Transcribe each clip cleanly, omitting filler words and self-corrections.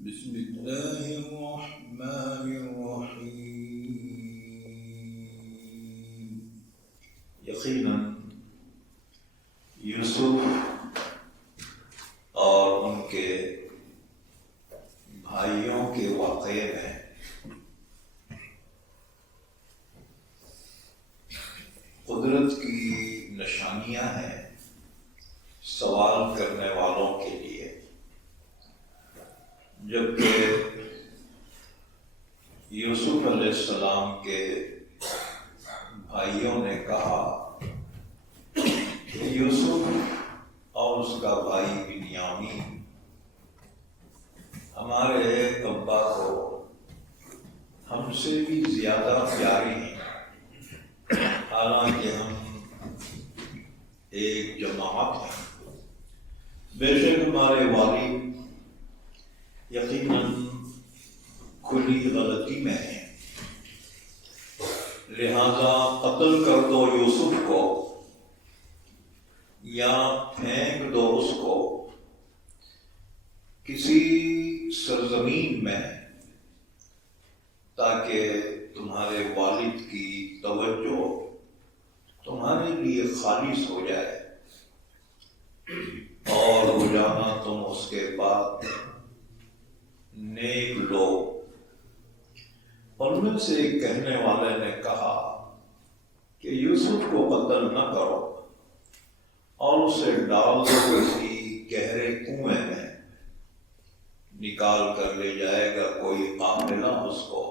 بسم اللہ الرحمن الرحیم۔ یقیناً یوسف اور ان کے بھائیوں کے واقعے میں قدرت کی نشانیاں ہیں سوال کرنے والوں کے لیے، جبکہ یوسف علیہ السلام کے بھائیوں نے کہا کہ یوسف اور اس کا بھائی بنیامین ہمارے ابا کو ہم سے بھی زیادہ پیاری ہیں، حالانکہ ہم ایک جماعت ہیں۔ بے شک ہمارے والد یقیناً کھلی غلطی میں ہیں، لہذا قتل کر دو یوسف کو یا پھینک دو اس کو کسی سرزمین میں، تاکہ تمہارے والد کی توجہ تمہارے لیے خالص ہو جائے اور ہو جانا تم اس کے بعد نیک لوگ۔ ان میں سے ایک کہنے والے نے کہا کہ یوسف کو قتل نہ کرو اور اسے ڈال دو کسی گہرے کنویں میں، نکال کر لے جائے گا کوئی قافلہ اس کو،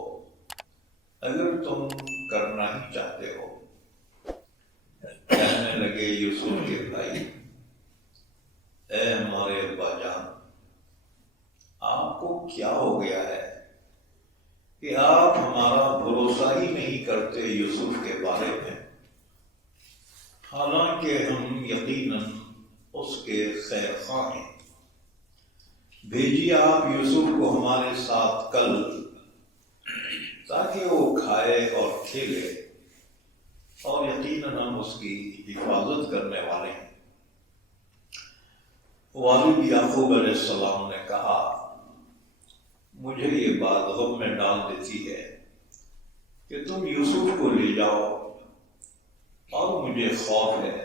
اگر تم کرنا ہی چاہتے ہو۔ کہنے لگے یوسف کے بھائی، اے ہمارے ابا جان، آپ کو کیا ہو گیا ہے کہ آپ ہمارا بھروسہ ہی نہیں کرتے یوسف کے بارے میں، حالانکہ ہم یقیناً اس کے خیر خواہ ہیں۔ بھیجیے آپ یوسف کو ہمارے ساتھ کل، تاکہ وہ کھائے اور کھیلے، اور یقیناً ہم اس کی حفاظت کرنے والے ہیں۔ والد یعقوب علیہ السلام نے کہا، مجھے یہ بات غم میں ڈال دیتی ہے کہ تم یوسف کو لے جاؤ، اور مجھے خوف ہے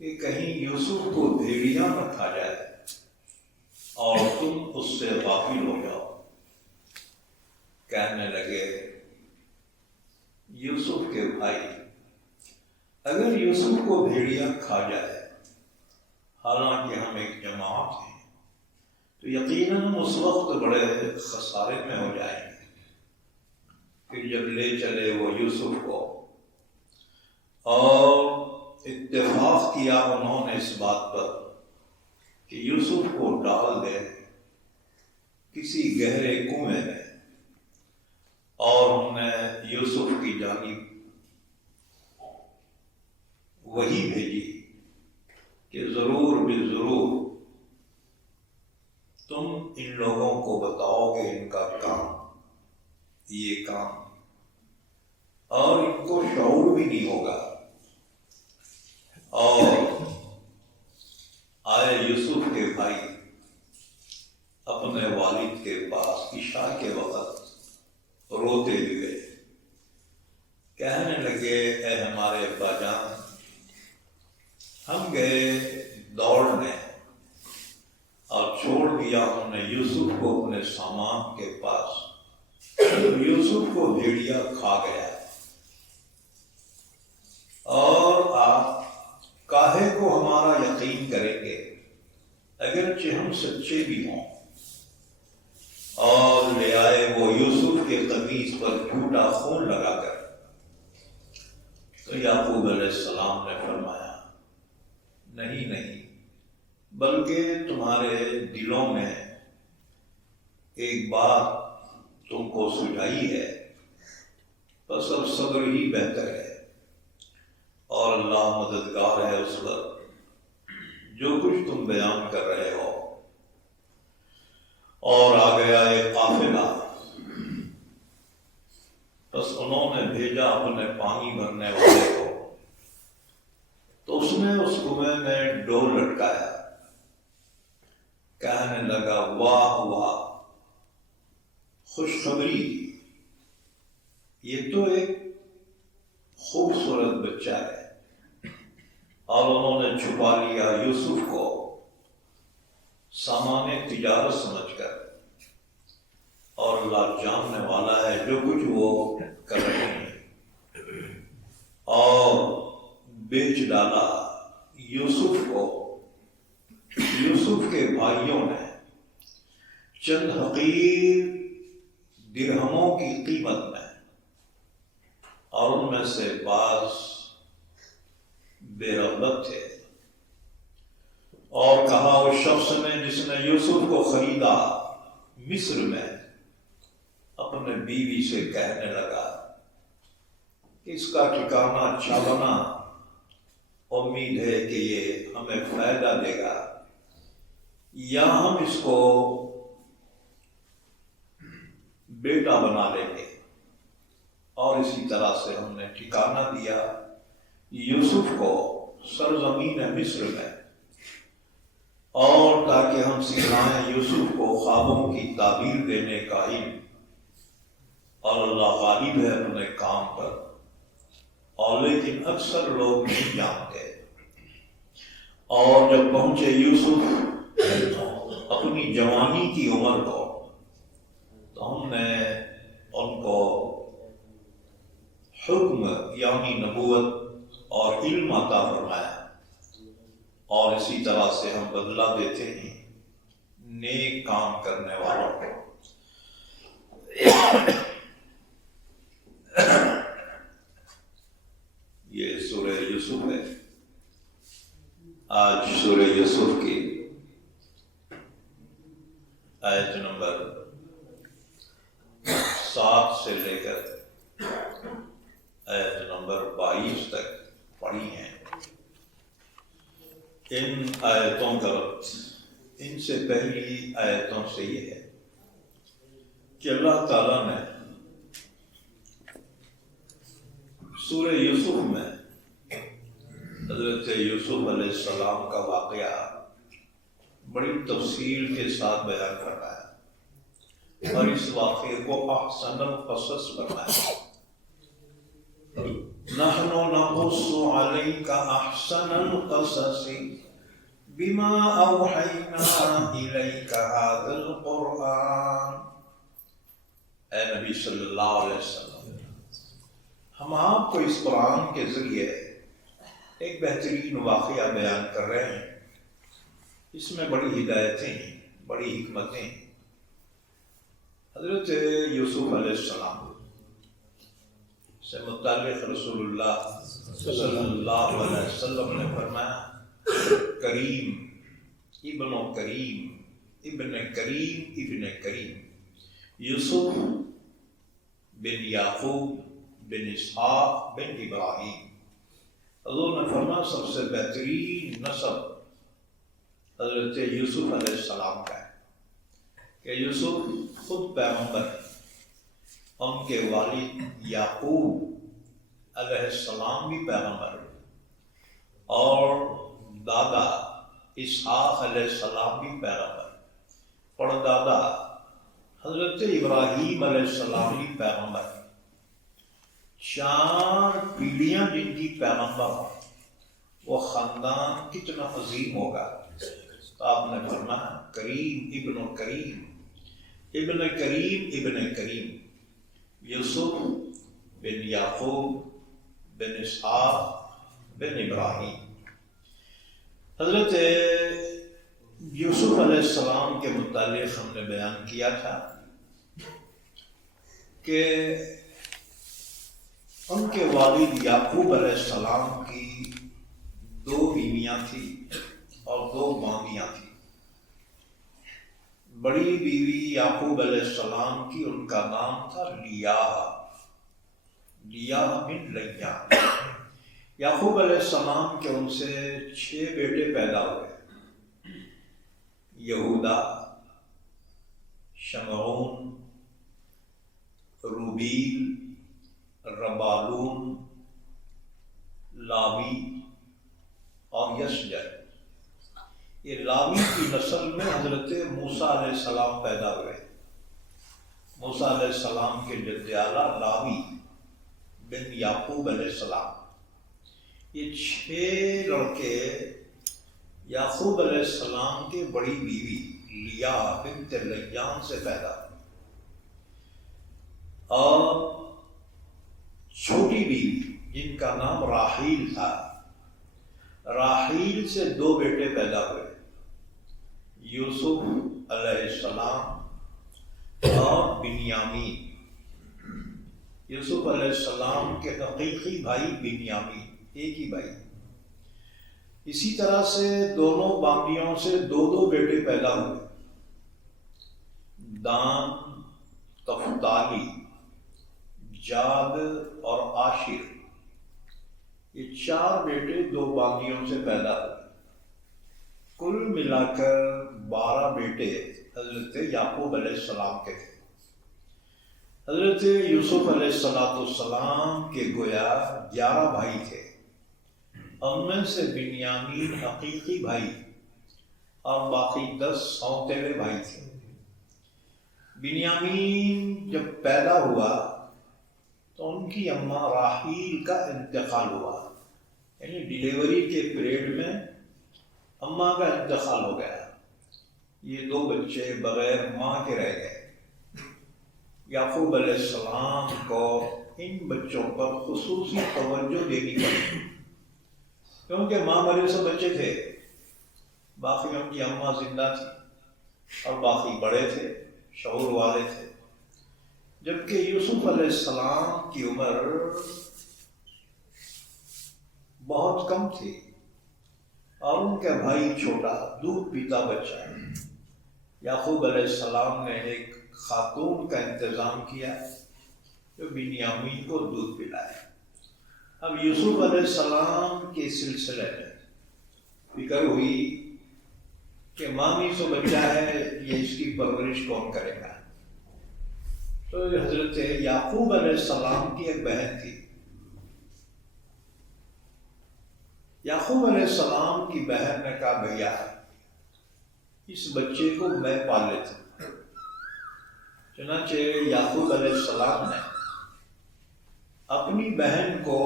کہ کہیں یوسف کو بھیڑیا نہ کھا جائے اور تم اس سے غافل ہو جاؤ۔ کہنے لگے یوسف کے بھائی، اگر یوسف کو بھیڑیا کھا جائے، حالانکہ ہم ایک جماعت ہیں، تو یقیناً ہم اس وقت بڑے خسارے میں ہو جائیں گے۔ پھر جب لے چلے وہ یوسف کو، اور اتفاق کیا انہوں نے اس بات پر کہ یوسف کو ڈال دے کسی گہرے کنویں میں، اور ہم نے یوسف کی جانب وہی بھیجی کہ ضرور بالضرور تم ان لوگوں کو بتاؤ گے ان کا کام، یہ کام، اور ان کو شعور بھی نہیں ہوگا۔ اور آئے یوسف کے بھائی اپنے والد کے پاس عشاء کے وقت روتے ہوئے، کہنے لگے اے ہمارے ابا جان، ہم گئے دوڑنے اور چھوڑ دیا ہم نے یوسف کو اپنے سامان کے پاس، یوسف کو بھیڑیا کھا گیا، اور آپ کاہے کو ہمارا یقین کریں گے اگرچہ ہم سچے بھی ہوں۔ اور لے آئے وہ یوسف کے قمیص پر جھوٹا خون لگا کر۔ تو یعقوب علیہ السلام نے فرمایا، نہیں نہیں، بلکہ تمہارے دلوں میں ایک بات تم کو سجائی ہے، بس اب صبر ہی بہتر ہے، اور اللہ مددگار ہے اس وقت جو کچھ تم بیان کر رہے ہو۔ اور آ گیا ایک قافلہ، بس انہوں نے بھیجا اپنے پانی بھرنے والے کو، تو اس نے اس کنویں میں ڈور لٹکایا، کہنے لگا واہ واہ، خوشخبری، یہ تو ایک خوبصورت بچہ ہے۔ اور انہوں نے چھپا لیا یوسف کو سامان تجارت سمجھ کر، اور اللہ جاننے والا ہے جو کچھ وہ کر رہے ہیں، اور بیچ ڈالا یوسف کو۔ یوسف کے بھائیوں نے چند حقیر درہموں کی قیمت میں، اور ان میں سے بعض بے رغبت تھے، اور کہا اس شخص نے جس نے یوسف کو خریدا مصر میں، اپنے بیوی سے کہنے لگا کہ اس کا ٹھکانہ اچھا بنا، امید ہے کہ یہ ہمیں فائدہ دے گا، یا ہم اس کو بیٹا بنا لیں گے۔ اور اسی طرح سے ہم نے ٹھکانہ دیا یوسف کو سرزمین مصر میں، اور تاکہ ہم سکھائیں یوسف کو خوابوں کی تعبیر دینے کا علم، اور اللہ غالب ہے اپنے کام پر، اور لیکن اکثر لوگ نہیں جانتے۔ اور جب پہنچے یوسف اپنی جوانی کی عمر کو، تو ہم نے ان کو حکم یعنی نبوت اور علم عطا فرمایا، اور اسی طرح سے ہم بدلہ دیتے ہیں نیک کام کرنے والوں کو۔ یہ سورہ یوسف ہے۔ آج سورہ یوسف کی آیت نمبر 7 سے لے کر آیت نمبر 22 تک پڑھی ہیں۔ ان آیتوں کا ان سے پہلی آیتوں سے یہ ہے کہ اللہ تعالیٰ نے سورہ یوسف میں حضرت یوسف علیہ السلام کا واقعہ بڑی تفصیل کے ساتھ بیان فرمایا، اور اس واقعے کو احسن القصص فرمایا۔ نحن نقص عليك احسن القصص بما اوحينا اليك هذا القرآن۔ اے نبی صلی اللہ علیہ وسلم، ہم آپ کو اس قرآن کے ذریعے ایک بہترین واقعہ بیان کر رہے ہیں، اس میں بڑی ہدایتیں ہیں، بڑی حکمتیں ہیں۔ حضرت یوسف علیہ السلام سے متعلق رسول اللہ صلی اللہ علیہ وسلم نے فرمایا کریم ابن کریم ابن کریم ابن کریم، یوسف بن یعقوب بن اسحاق بن ابراہیم۔ حضور نے فرمایا سب سے بہترین نسب حضرت یوسف علیہ السلام کا ہے، کہ یوسف خود پیغمبر ہے، ان کے والد یعقوب علیہ السلام بھی پیغمبر ہے، اور دادا اسحاق علیہ السلام بھی پیغمبر، پردادا حضرت ابراہیم علیہ السلام بھی پیغمبر۔ 4 پیڑھیاں جن کی پیغمبر ہوں، وہ خاندان کتنا عظیم ہوگا۔ تو آپ نے فرمایا کریم ابن کریم ابن کریم ابن کریم، یوسف بن یعقوب بن اسحاق بن ابراہیم۔ حضرت یوسف علیہ السلام کے متعلق ہم نے بیان کیا تھا کہ ان کے والد یعقوب علیہ السلام کی 2 بیویاں تھیں اور 2 مامیاں تھیں۔ بڑی بیوی یعقوب علیہ السلام کی، ان کا نام تھا لیہ بن لیہ۔ یعقوب علیہ السلام کے ان سے 6 بیٹے پیدا ہوئے، یہودا، شمعون، روبیل، ربالون، لاوی اور یسجر۔ یہ لاوی کی نسل میں حضرت موسیٰ علیہ السلام پیدا ہوئے. موسیٰ علیہ السلام کے جد اعلیٰ لاوی بن یعقوب علیہ السلام. یہ 6 لڑکے یعقوب علیہ السلام کے بڑی بیوی لیا بنت لیان سے پیدا ہوئی، اور چھوٹی بیوی جن کا نام راحیل تھا، راحیل سے 2 بیٹے پیدا ہوئے، یوسف علیہ السلام اور بنیامین. یوسف علیہ السلام کے حقیقی بھائی بنیامین، ایک ہی بھائی. اسی طرح سے دونوں بامیوں سے 2 بیٹے پیدا ہوئے، دان، تفتالی، جاد اور عاشر. یہ 4 بیٹے 2 بامیوں سے پیدا ہوئے. کل ملا کر 12 بیٹے حضرت یعقوب علیہ السلام کے تھے. حضرت یوسف علیہ السلام کے گویا 11 بھائی تھے، ان میں سے بنیامین حقیقی بھائی اور باقی 10 سوتیلے بھائی تھے. بنیامین جب پیدا ہوا تو ان کی اماں راحیل کا انتقال ہوا، یعنی ڈیلیوری کے پیریڈ میں اماں کا انتقال ہو گیا. یہ 2 بچے بغیر ماں کے رہ گئے. یعقوب علیہ السلام کو ان بچوں پر خصوصی توجہ دینی پڑی، کیونکہ ماں مرے سے بچے تھے، باقی ان کی اماں زندہ تھی اور باقی بڑے تھے، شعور والے تھے. جبکہ یوسف علیہ السلام کی عمر بہت کم تھی اور ان کا بھائی چھوٹا دودھ پیتا بچہ ہے. یعقوب علیہ السلام نے ایک خاتون کا انتظام کیا جو بنیامین کو دودھ پلائے. اب یوسف علیہ السلام کے سلسلے میں فکر ہوئی کہ مامی سو بچہ ہے، یہ اس کی پرورش کون کرے گا. تو حضرت یعقوب علیہ السلام کی ایک بہن تھی. یعقوب علیہ السلام کی بہن نے کہا بھیا اس بچے کو میں پال لیتا ہوں. چنانچہ یعقوب علیہ السلام نے اپنی بہن کو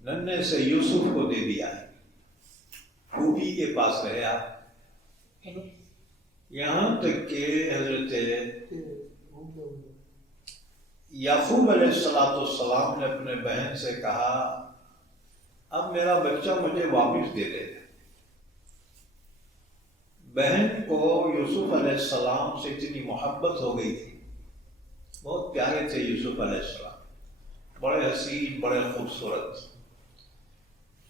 ننھے سے یوسف کو دے دیا، پھوپھی کے پاس رہا، یہاں تک کہ حضرت یعقوب علیہ السلام نے اپنے بہن سے کہا اب میرا بچہ مجھے واپس دے دے. بہن کو یوسف علیہ السلام سے اتنی محبت ہو گئی تھی، بہت پیارے تھے یوسف علیہ السلام، بڑے حسین، بڑے خوبصورت.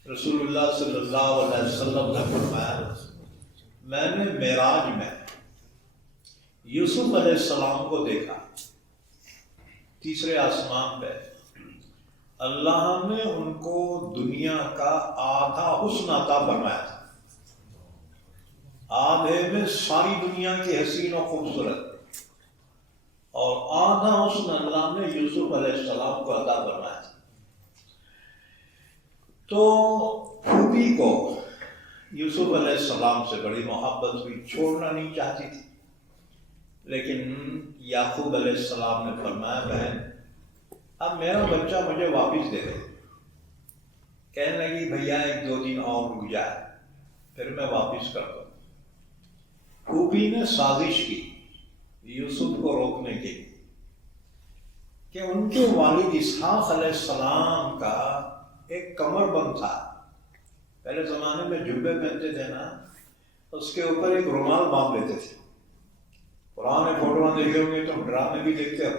رسول اللہ صلی اللہ علیہ وسلم نے فرمایا میں نے معراج میں یوسف علیہ السلام کو دیکھا، 3 آسمان پہ. اللہ نے ان کو دنیا کا آدھا حسن عطا فرمایا تھا. آدھے میں ساری دنیا کی حسین و خوبصورت، اور آدھا حسن اللہ نے یوسف علیہ السلام کو عطا فرمایا تھا. تو پھوپھی کو یوسف علیہ السلام سے بڑی محبت ہوئی، چھوڑنا نہیں چاہتی تھی. لیکن یعقوب علیہ السلام نے فرمایا بہن اب میرا بچہ مجھے واپس دے دے. کہنے لگی بھیا 1-2 دن اور رک جائے پھر میں واپس کر دوں. پھوپھی نے سازش کی یوسف کو روکنے کے لیے کہ ان کے والد اسحاق علیہ السلام کا ایک کمر بند تھا. پہلے زمانے میں جبے پہنتے تھے نا، اس کے اوپر ایک رومال باندھ لیتے تھے. پرانے فوٹو دیکھے ہوں گے تو ڈرامے بھی دیکھتے ہو،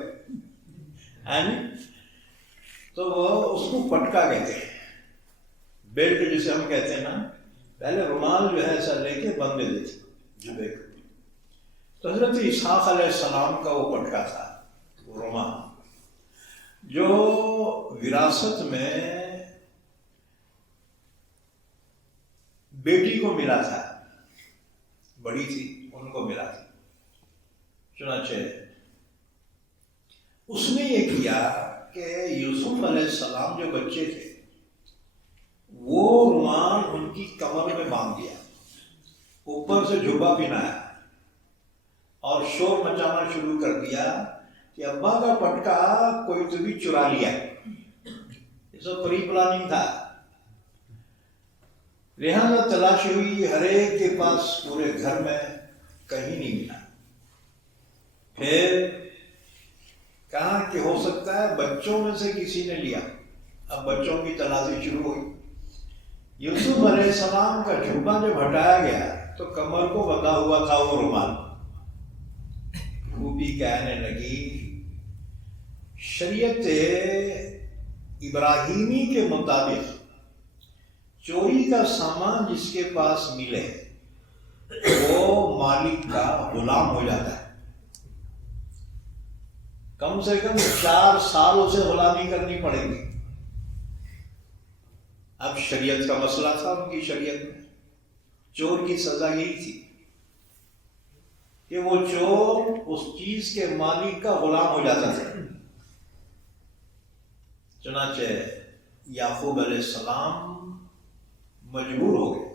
تو وہ اس کو پٹکا کہتے ہیں، بیلٹ جسے ہم کہتے ہیں نا. پہلے رومال جو ہے ایسا لے کے بند دیتے تھے جبے کو. تو حضرت اسحاق علیہ السلام کا وہ پٹکا تھا، وہ رومال جو وراثت میں بیٹی کو ملا تھا، بڑی تھی ان کو ملا تھا. چنانچہ اس نے یہ کیا کہ یوسف علیہ السلام جو بچے تھے وہ رومال ان کی کمر میں باندھ دیا، اوپر سے جھبا پہنایا اور شور مچانا شروع کر دیا کہ ابا کا پٹکا کوئی تو بھی چرا لیا۔ یہ سب پری پلاننگ تھا۔ لہذا تلاش ہوئی، ہر ایک کے پاس پورے گھر میں کہیں نہیں ملا۔ پھر کہا کہ ہو سکتا ہے بچوں میں سے کسی نے لیا۔ اب بچوں کی تلاشی شروع ہوئی۔ یوسف علیہ السلام کا جھبا جب ہٹایا گیا تو کمر کو بندھا ہوا تھا وہ رومال۔ پھوپھی کہنے لگی شریعت ابراہیمی کے مطابق چوری کا سامان جس کے پاس ملے وہ مالک کا غلام ہو جاتا ہے۔ کم سے کم 4 سال اسے غلامی کرنی پڑے گی۔ اب شریعت کا مسئلہ تھا ان کی شریعت میں، چور کی سزا یہی تھی کہ وہ چور اس چیز کے مالک کا غلام ہو جاتا تھا۔ چنانچہ یعقوب علیہ السلام مجبور ہو گئے۔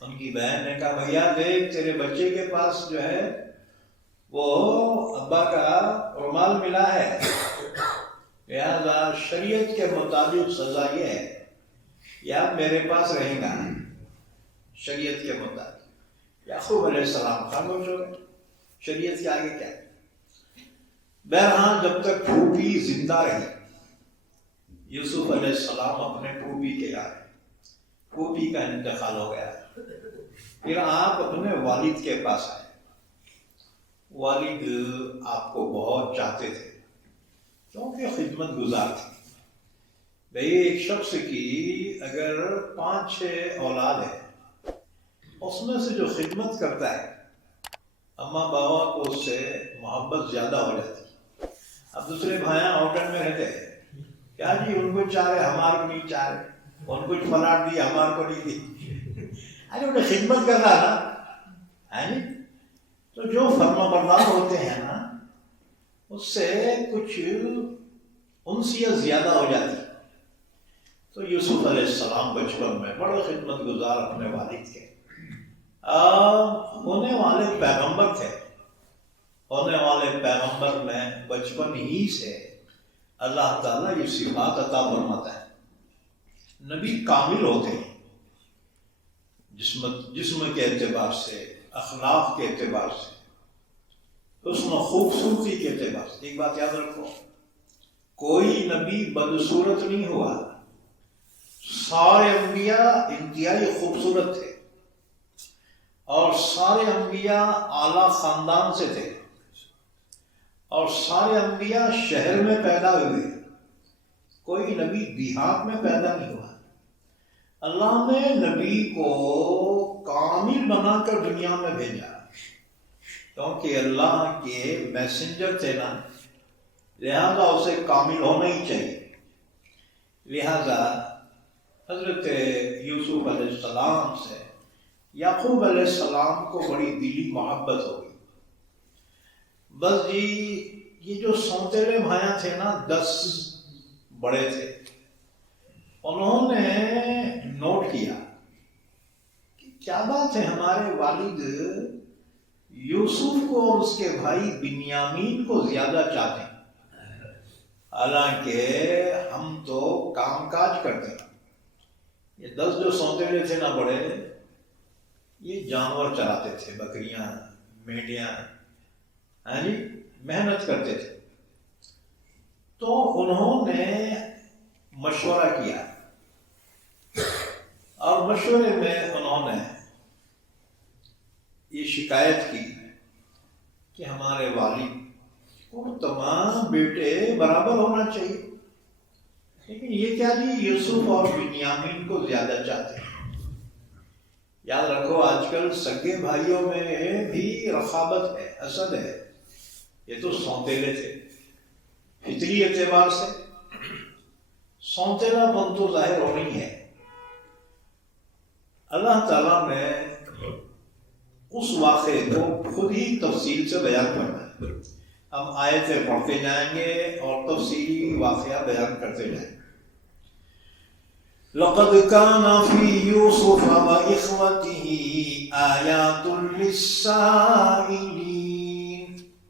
ان کی بہن نے کہا بھیا دیکھ تیرے بچے کے پاس جو ہے وہ ابا کا رومال ملا ہے، لہذا شریعت کے مطابق سزا یہ ہے یا میرے پاس رہے گا شریعت کے مطابق۔ یعقوب علیہ السلام خاموش ہو گئے، شریعت کے آگے کیا۔ بہرحال جب تک پھوپھی زندہ رہی یوسف علیہ السلام اپنے پھوپھی کے آئے، پھوپھی کا انتقال ہو گیا، پھر آپ اپنے والد کے پاس آئے۔ والد آپ کو بہت چاہتے تھے کیونکہ خدمت گزار تھی۔ بھئی ایک شخص کی اگر 5-6 اولاد ہے، اس میں سے جو خدمت کرتا ہے اماں بابا کو اس سے محبت زیادہ ہو جاتی۔ اب دوسرے بھائیاں ہوٹل میں رہتے ہیں، کیا جی ان کو چاہ رہے ہمارے کو نہیں چاہ رہے، ان کو فلاٹ دی ہمارے کو نہیں دی، ارے انہیں خدمت کر رہا نا، ہے نا؟ تو جو فرما بردار ہوتے ہیں نا اس سے کچھ انسیت زیادہ ہو جاتی۔ تو یوسف علیہ السلام بچپن میں بڑے خدمت گزار اپنے والد کے، ہونے والے پیغمبر تھے۔ ہونے والے پیغمبر میں بچپن ہی سے اللہ تعالیٰ یہ صفات عطا فرماتا ہے۔ نبی کامل ہوتے ہیں، جسم کے اعتبار سے، اخلاق کے اعتبار سے، حسن و خوبصورتی کے اعتبار سے۔ ایک بات یاد رکھو، کوئی نبی بدصورت نہیں ہوا، سارے انبیاء انتہائی خوبصورت تھے اور سارے انبیاء اعلیٰ خاندان سے تھے اور سارے انبیاء شہر میں پیدا ہوئے، کوئی نبی دیہات میں پیدا نہیں ہوا۔ اللہ نے نبی کو کامل بنا کر دنیا میں بھیجا کیونکہ اللہ کے میسنجر تھے نا، لہذا اسے کامل ہونا ہی چاہیے۔ لہذا حضرت یوسف علیہ السلام سے یعقوب علیہ السلام کو بڑی دلی محبت ہو گئی۔ بس جی یہ جو سوتیلے بھائیاں تھے نا، 10 بڑے تھے، انہوں نے نوٹ کیا کہ کیا بات ہے ہمارے والد یوسف کو اور اس کے بھائی بنیامین کو زیادہ چاہتے ہیں، حالانکہ ہم تو کام کاج کرتے ہیں۔ یہ 10 جو سوتیلے تھے نا بڑے، یہ جانور چراتے تھے، بکریاں، میڈیاں، ہاں جی، محنت کرتے تھے۔ تو انہوں نے مشورہ کیا اور مشورے میں انہوں نے یہ شکایت کی کہ ہمارے والد کو تمام بیٹے برابر ہونا چاہیے، لیکن یہ کیا جی یوسف اور بنیامین کو زیادہ چاہتے ہیں۔ یاد رکھو آج کل سگے بھائیوں میں بھی رقابت ہے، حسد ہے۔ یہ تو سوتیلے تھے، فطری اعتبار سے سوتیلا پن تو ظاہر ہو رہی ہے۔ اللہ تعالیٰ نے اس واقعے کو خود ہی تفصیل سے بیان کرنا ہے۔ ہم آیتیں پڑھتے جائیں گے اور تفصیلی واقعہ بیان کرتے جائیں گے۔ لقد كان في يوسف وإخوته آيات للسائلين،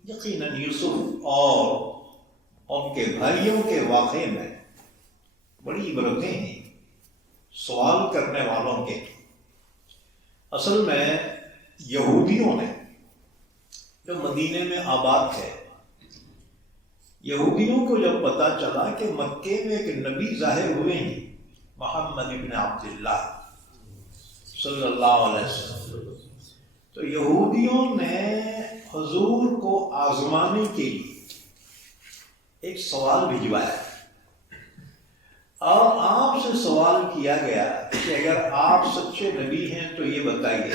یقیناً یوسف اور ان کے بھائیوں کے واقعے میں بڑی عبرتیں ہیں سوال کرنے والوں کے۔ اصل میں یہودیوں نے جو مدینے میں آباد تھے، یہودیوں کو جب پتہ چلا کہ مکے میں ایک نبی ظاہر ہوئے ہیں محمد ابن عبداللہ صلی اللہ علیہ وسلم، تو یہودیوں نے حضور کو آزمانے کے لیے ایک سوال بھجوایا، اور آپ سے سوال کیا گیا کہ اگر آپ سچے نبی ہیں تو یہ بتائیے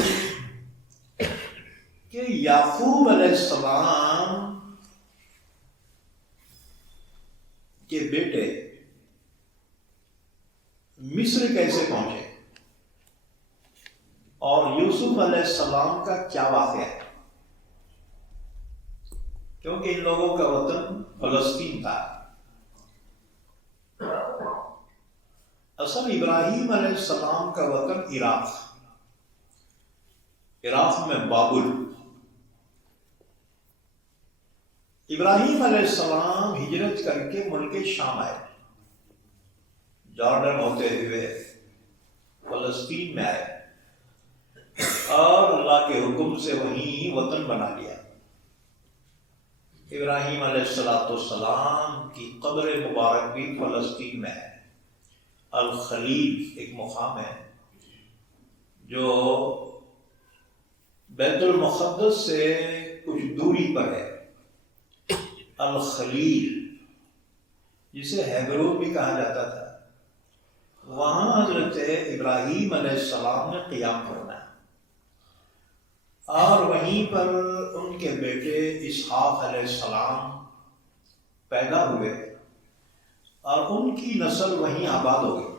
کہ یعقوب علیہ السلام کے بیٹے مصر کیسے پہنچے اور یوسف علیہ السلام کا کیا واقعہ ہے، کیونکہ ان لوگوں کا وطن فلسطین تھا۔ اصل ابراہیم علیہ السلام کا وطن عراق میں بابل۔ ابراہیم علیہ السلام ہجرت کر کے ملک شام آئے، جارڈن ہوتے ہوئے فلسطین میں آئے اور اللہ کے حکم سے وہیں وطن بنا لیا۔ ابراہیم علیہ السلام کی قبر مبارک بھی فلسطین میں ہے۔ الخلیل ایک مقام ہے جو بیت المقدس سے کچھ دوری پر ہے، الخلیل جسے ہیبرون بھی کہا جاتا تھا، وہاں حضرت ابراہیم علیہ السلام نے قیام کرنا ہے، اور وہیں پر ان کے بیٹے اسحاق علیہ السلام پیدا ہوئے اور ان کی نسل وہیں آباد ہو گئی۔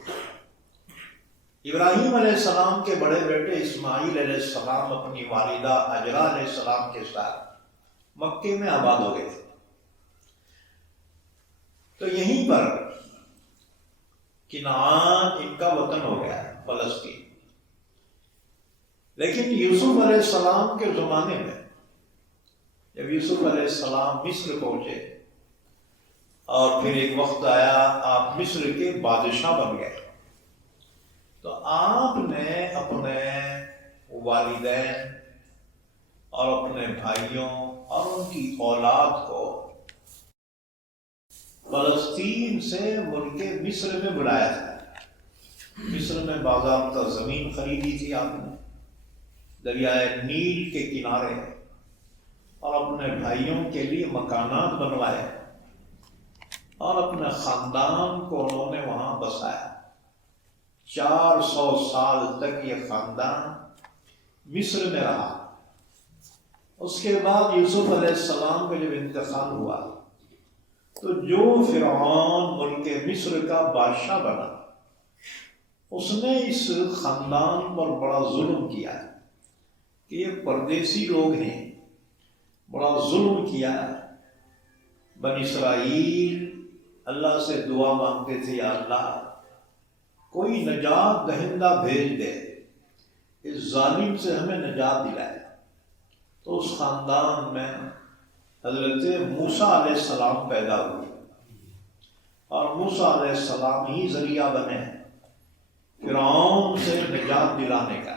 ابراہیم علیہ السلام کے بڑے بیٹے اسماعیل علیہ السلام اپنی والدہ ہاجرہ علیہ السلام کے ساتھ مکے میں آباد ہو گئے تھے، تو یہیں پر کنعان ان کا وطن ہو گیا ہے، فلسطین۔ لیکن یوسف علیہ السلام کے زمانے میں جب یوسف علیہ السلام مصر پہنچے اور پھر ایک وقت آیا آپ مصر کے بادشاہ بن گئے، تو آپ نے اپنے والدین اور اپنے بھائیوں اور ان کی اولاد کو فلسطین سے ملک مصر میں بلایا تھا۔ مصر میں باضابطہ زمین خریدی تھی آپ نے، دریائے نیل کے کنارے، اور اپنے بھائیوں کے لیے مکانات بنوائے اور اپنے خاندان کو انہوں نے وہاں بسایا۔ 400 سال تک یہ خاندان مصر میں رہا۔ اس کے بعد یوسف علیہ السلام کا جب انتقال ہوا تو جو فرعون ملک مصر کا بادشاہ بنا، اس نے اس خاندان پر بڑا ظلم کیا کہ یہ پردیسی لوگ ہیں، بڑا ظلم کیا۔ بنی اسرائیل اللہ سے دعا مانگتے تھے، یا اللہ کوئی نجات دہندہ بھیج دے، اس ظالم سے ہمیں نجات دلائے۔ تو اس خاندان میں حضرت موسیٰ علیہ السلام پیدا ہوئے، اور موسیٰ علیہ السلام ہی ذریعہ بنے فرعون سے نجات دلانے کا،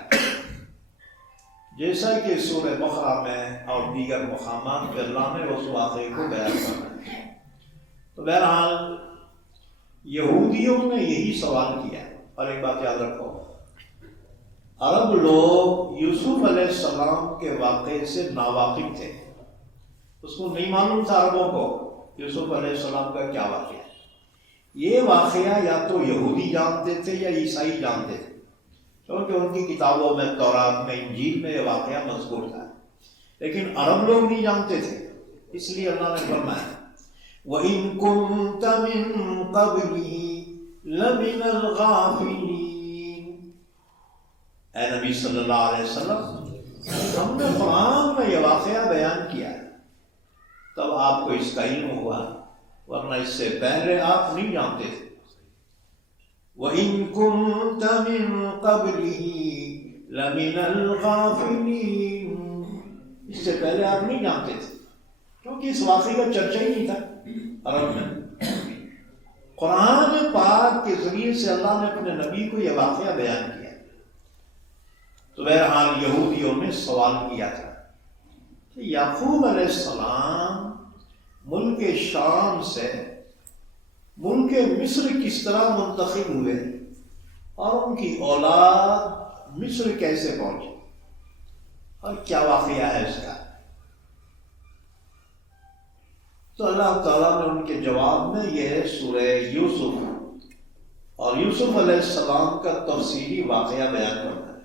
جیسا کہ سورہ بقرہ میں اور دیگر مقامات پہ اللہ نے اس واقعے کو بیان کرنا ہے۔ تو بہرحال یہودیوں نے یہی سوال کیا، اور ایک بات یاد رکھو، عرب لوگ یوسف علیہ السلام کے واقعے سے ناواقف تھے، اس کو نہیں معلوم تھا عربوں کو یوسف علیہ السلام کا کیا واقعہ ہے۔ یہ واقعہ یا تو یہودی جانتے تھے یا عیسائی جانتے تھے، کیونکہ ان کی کتابوں میں، تورات میں، انجیل میں یہ واقعہ مذکور تھا، لیکن عرب لوگ نہیں جانتے تھے۔ اس لیے اللہ نے فرمایا وَإِن كُنتَ مِن قَبْلِهِ لَمِنَ الْغَافِلِينَ، اے نبی صلی اللہ علیہ وسلم، ہم نے قرآن میں یہ واقعہ بیان کیا تب آپ کو اس کا علم ہوا، ورنہ اس سے پہلے آپ نہیں جانتے تھے۔ وَإِن كُنْتَ مِن قَبْلِهِ لَمِنَ الْغَافِلِينَ، اس سے پہلے آپ نہیں جانتے تھے کیونکہ اس واقعے کا چرچا ہی نہیں تھا عرب میں۔ قرآن پاک کے ذریعے سے اللہ نے اپنے نبی کو یہ واقعہ بیان کیا۔ تو بہرحال یہودیوں نے سوال کیا تھا کہ یعقوب علیہ السلام ملک شام سے ملک مصر کس طرح منتقل ہوئے اور ان کی اولاد مصر کیسے پہنچی اور کیا واقعہ ہے اس کا؟ تو اللہ تعالیٰ نے ان کے جواب میں یہ سورہ یوسف اور یوسف علیہ السلام کا تفصیلی واقعہ بیان کرنا ہے۔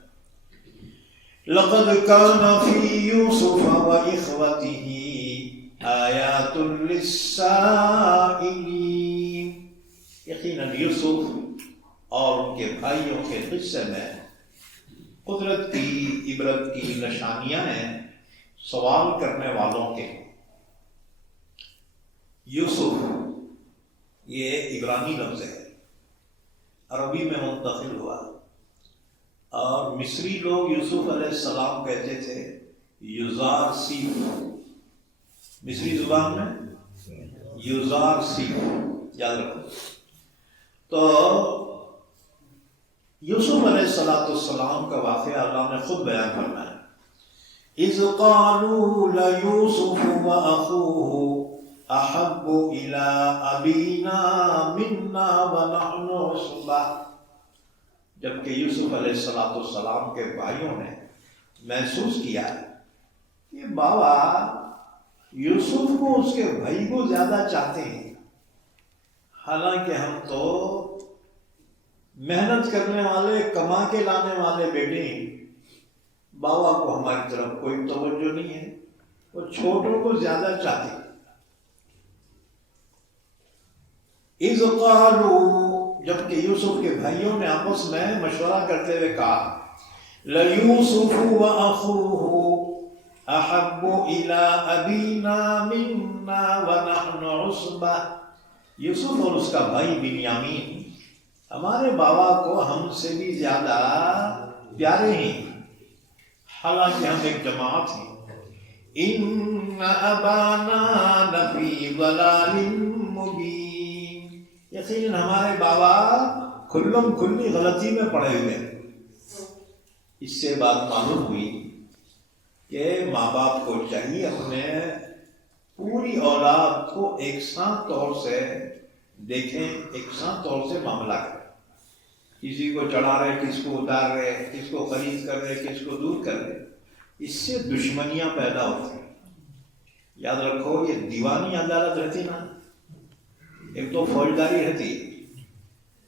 لَقَدْ كَانَ فِي يُوسُفَ وَإِخْوَتِهِ آيَاتٌ لِلسَّائِلِينَ، یقیناً یوسف اور ان کے بھائیوں کے قصے میں قدرت کی عبرت کی نشانیاں ہیں سوال کرنے والوں کے۔ یوسف یہ عبرانی لفظ ہے، عربی میں منتقل ہوا، اور مصری لوگ یوسف علیہ السلام کہتے تھے یوزار سیف، مصری زبان میں یوزار سیف، یاد رکھو۔ تو یوسف علیہ السلام کا واقعہ اللہ نے خود بیان کرنا ہے۔ اِذْ قَالُوا لَيُوسُفُ وَأَخُوهُ احب الى ابینا منا ونحن عصبہ، جبکہ یوسف علیہ السلام کے بھائیوں نے محسوس کیا کہ بابا یوسف کو اس کے بھائی کو زیادہ چاہتے ہیں، حالانکہ ہم تو محنت کرنے والے کما کے لانے والے بیٹے ہیں، بابا کو ہماری طرف کوئی توجہ نہیں ہے، وہ چھوٹوں کو زیادہ چاہتے ہیں۔ اِذْ قَالُوا، جبکہ یوسف کے بھائیوں نے آپس میں مشورہ کرتے ہوئے کہا لَيُوسُفُ وَأَخُوهُ أَحَبُّ إِلَىٰ أَبِينَا مِنَّا وَنَحْنُ عُصْبَةٌ، یوسف اور اس کا بھائی بنیامین ہمارے بابا کو ہم سے بھی زیادہ پیارے ہیں، حالانکہ ہم ایک جماعت ہیں۔ إِنَّ أَبَانَا لَفِي ضَلَالٍ مُبِينٍ، یقیناً ہمارے بابا کھلم کھلی غلطی میں پڑے ہوئے ہیں۔ اس سے بات معلوم ہوئی کہ ماں باپ کو چاہیے اپنے پوری اولاد کو یکساں طور سے دیکھیں، یکساں طور سے معاملہ کریں، کسی کو چڑھا رہے، کس کو اتار رہے، کس کو خرید کر رہے، کس کو دور کر رہے، اس سے دشمنیاں پیدا ہوتی ہیں۔ یاد رکھو یہ دیوانی عدالت رہتی نا، ایک تو فوجداری رہتی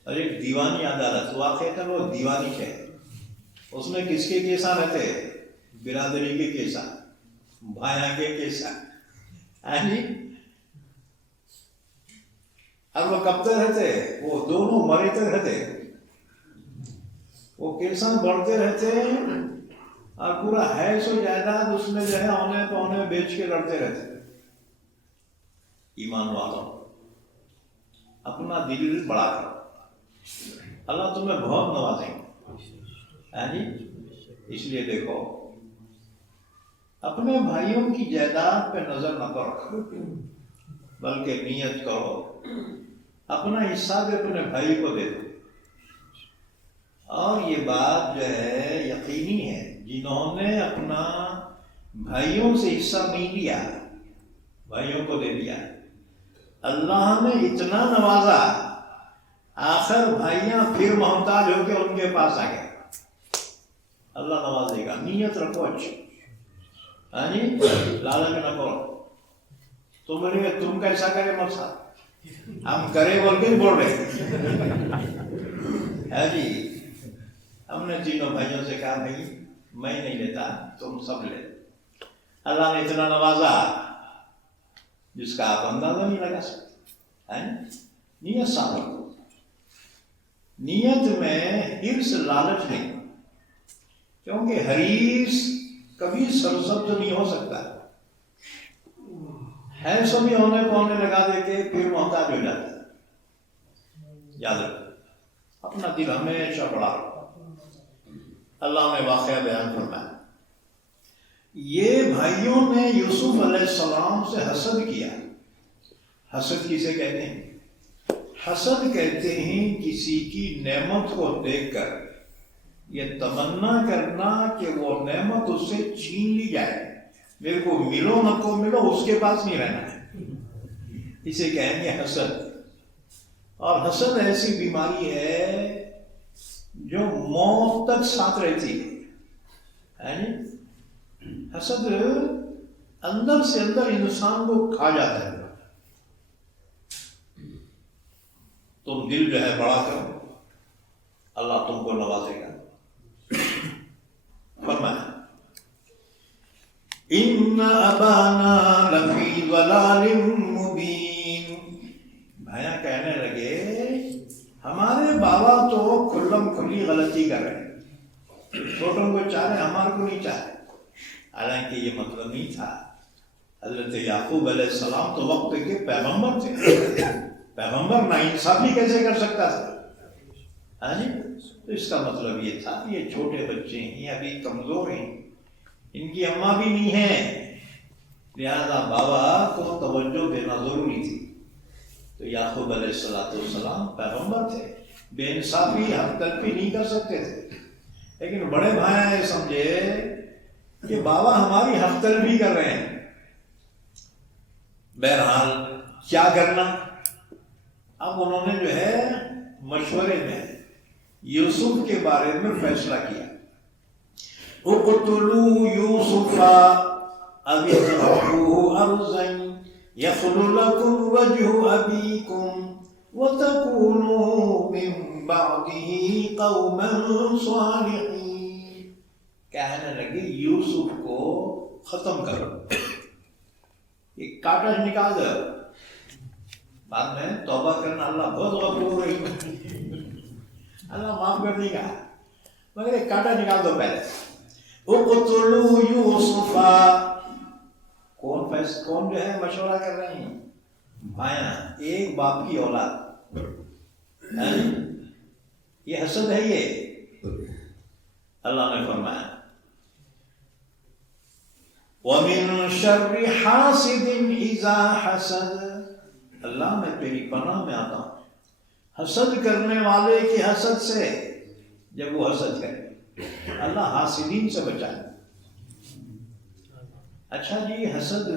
اور ایک دیوانی عدالت، واقعہ وہ دیوانی ہے، اس میں کس کے کیسا رہتے؟ برادری کے کیسا، بھائیاں کے کیسا، اب وہ کب تک رہتے؟ وہ دونوں مرے تک رہتے، وہ کیسا بڑھتے رہتے اور پورا حیث و جائیداد اس میں جو ہے اونے پونے بیچ کے لڑتے رہتے۔ ایمان والوں اپنا دل بڑا کرو، اللہ تمہیں بہت نوازیں گے۔ اس لیے دیکھو اپنے بھائیوں کی جائیداد پہ نظر نہ کرو، بلکہ نیت کرو اپنا حصہ بھی اپنے بھائی کو دے دو۔ اور یہ بات جو ہے یقینی ہے، جنہوں نے اپنا بھائیوں سے حصہ نہیں لیا، بھائیوں کو دے دیا، اللہ نے اتنا نوازا، آخر بھائیاں پھر محتاج ہو کے ان کے پاس آ گئے۔ اللہ نوازے گا، نیت رکھو اچھی، لالچ نہ کرو۔ تم کیسا کرے مقصد، ہم کرے بول کے بول رہے ہے جی۔ ہم نے تینوں بھائیوں سے کہا بھائی میں نہیں لیتا، تم سب لے۔ اللہ نے اتنا نوازا جس کا آپ اندازہ نہیں لگا سکتے۔ نیت صاف رکھو، نیت میں حرص لالچ نہیں، کیونکہ حریص کبھی سرسبز نہیں ہو سکتا ہے، سبھی ہونے پونے لگا دے کے پھر محتاج ہو جاتا ہے۔ یاد رکھو اپنا دل ہمیشہ بڑا. اللہ نے واقعہ بیان فرمایا، یہ بھائیوں نے یوسف علیہ السلام سے حسد کیا. حسد کسے کہتے ہیں؟ حسد کہتے ہیں کسی کی نعمت کو دیکھ کر یہ تمنا کرنا کہ وہ نعمت اس سے چھین لی جائے. میرے کو ملو نہ کو ملو، اس کے پاس نہیں رہنا ہے. اسے کہیں گے حسد. اور حسد ایسی بیماری ہے جو موت تک ساتھ رہتی ہے. حسد اندر سے اندر انسان کو کھا جاتا ہے. تم دل جو ہے بڑا کرو، اللہ تم کو نوازے گا. فرمایا ان ابانا لفی ضلال مبین. بھایا کہنے لگے ہمارے بابا تو کھلم کھلی غلطی کر رہے ہیں، چھوٹوں کو چاہ رہے ہمارے کو نہیں چاہ رہے. حالانکہ یہ مطلب نہیں تھا. حضرت یعقوب علیہ السلام تو وقت کے پیغمبر تھے. پیغمبر ناانصافی کیسے کر سکتا تھا؟ تو اس کا مطلب یہ تھا یہ چھوٹے بچے ہیں، ابھی کمزور ہیں، ان کی اماں بھی نہیں ہے، لہذا بابا کو توجہ دینا ضروری تھی. تو یعقوب علیہ السلام پیغمبر تھے، بے انصافی حد تک بھی نہیں کر سکتے تھے. لیکن بڑے بھائی نے سمجھے کہ بابا ہماری حق طلبی کر رہے ہیں. بہرحال کیا کرنا؟ اب انہوں نے جو ہے مشورے میں یوسف کے بارے میں فیصلہ کیا. اقتلوا یوسف او اطرحوه ارضا یخل لکم وجہ ابیکم وتکونوا من بعدہ قوما صالحین. کہنے لگے یوسف کو ختم کرو، یہ کاٹا نکال دو. بعد میں توبہ کرنا، اللہ بہت غفور رحیم، اللہ معاف کر دے گا، مگر ایک کاٹا نکال دو پہلے. اقتلوا یوسف. کون جو ہے مشورہ کر رہے ہیں؟ بھائیاں، ایک باپ کی اولاد. یہ حسد ہے. یہ اللہ نے فرمایا وَمِن شَرِّ حَاسِدٍ إِذَا حَسَدَ. اللہ میں تیری پناہ میں آتا ہوں حسد کرنے والے کی حسد سے، جب وہ حسد کرے. اللہ حاسدین سے بچائے. اچھا جی، حسد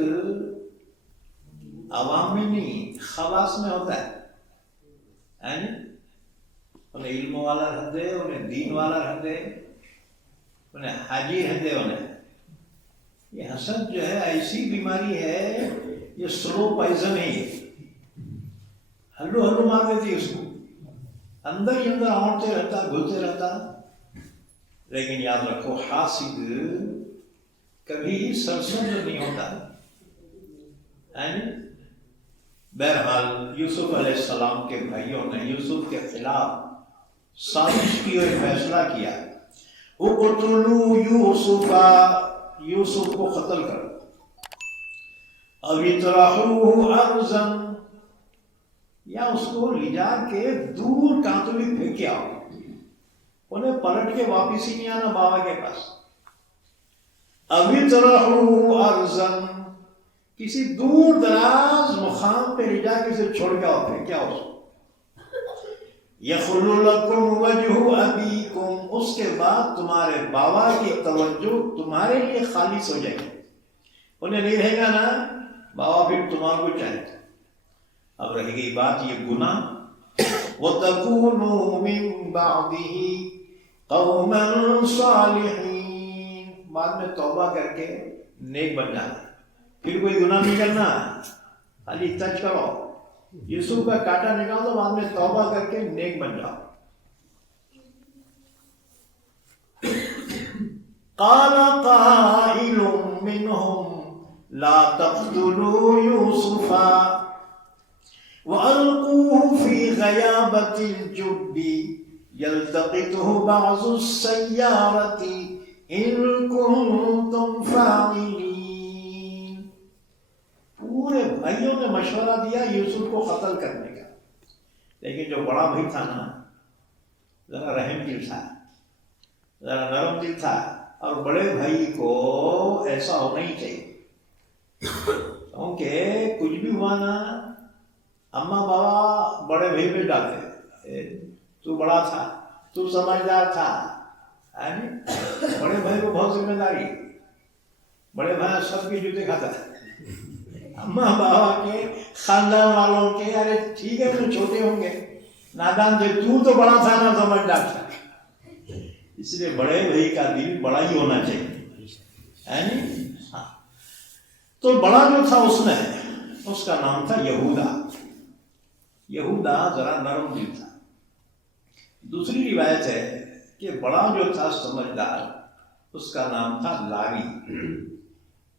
عوام میں نہیں، خواص میں ہوتا ہے. انہیں علم والا رہتے، انہیں دین والا رہتے، انہیں حاجی رہتے. انہیں یہ حسد جو ہے ایسی بیماری ہے، یہ سلو پائزن ہے. یہ ہلو ہلو مار دیتی اس کو، اندر ہی اندر آڑتے رہتا، گھلتے رہتا. لیکن یاد رکھو حاسد کبھی سرسبز نہیں ہوتا. بہرحال یوسف علیہ السلام کے بھائیوں نے یوسف کے خلاف سازش کی اور فیصلہ کیا. اقتلوا یوسف، یوسف کو قتل کرو. او اطرحوه ارضا، یا اس کو لے جا کے دور کہاں تو بھی پھینک کے آؤ. انہیں پلٹ کے واپس ہی نہیں آنا بابا کے پاس. او اطرحوه ارضا، کسی دور دراز مقام پہ لے جا کے اسے چھوڑ کے آؤ، پھینک کے آؤ اس کو. یخل لکم وجہ ابیکم، اس کے بعد تمہارے بابا کی توجہ تمہارے لیے خالص ہو جائے گی. انہیں نہیں رہے گا نا بابا پھر تمہارے کو چاہتے. اب رہ گئی بات یہ گناہ. وَتَكُونُوا مِن بَعْدِهِ قَوْمًا صَالِحِينَ، بعد میں توبہ کر کے نیک بن جانا. پھر کوئی گناہ نہیں کرنا، خالی ٹچ کرو. یوسف کا کاٹا نکال دو، بعد میں توبہ کر کے نیک بن جاؤ. قَالَ قَائِلٌ مِّنْهُمْ لَا تَقْتُلُوا يُوسُفَ وَأَلْقُوهُ فِي غَيَابَتِ الْجُبِّ يَلْتَقِطْهُ بَعْضُ السَّيَّارَةِ إِن كُنتُمْ فَاعِلِينَ. پورے بھائیوں نے مشورہ دیا یوسف کو قتل کرنے کا، لیکن جو بڑا بھائی تھا نا ذرا رحم دل تھا، ذرا نرم دل تھا، اور بڑے بھائی کو ایسا ہونا ہی چاہیے، کیونکہ کچھ بھی ہوا نا اماں بابا بڑے بھائی پہ ڈالتے، تو بڑا تھا، تو سمجھدار تھا، بڑے بھائی کو بہت ذمہ داری، بڑے بھائی سب کے جوتے کھاتا ہے، اماں بابا کے خاندان والوں کے، ارے ٹھیک ہے وہ چھوٹے ہوں گے، نادان تھے، تو بڑا تھا نا سمجھدار تھا، اس لیے بڑے بھائی کا دل بڑا ہی ہونا چاہیے، تو بڑا جو تھا اس میں، اس کا نام تھا یہودا۔ یہودا ذرا نرم دل تھا۔ دوسری روایت ہے کہ بڑا جو تھا سمجھدار، اس کا نام تھا لاوی۔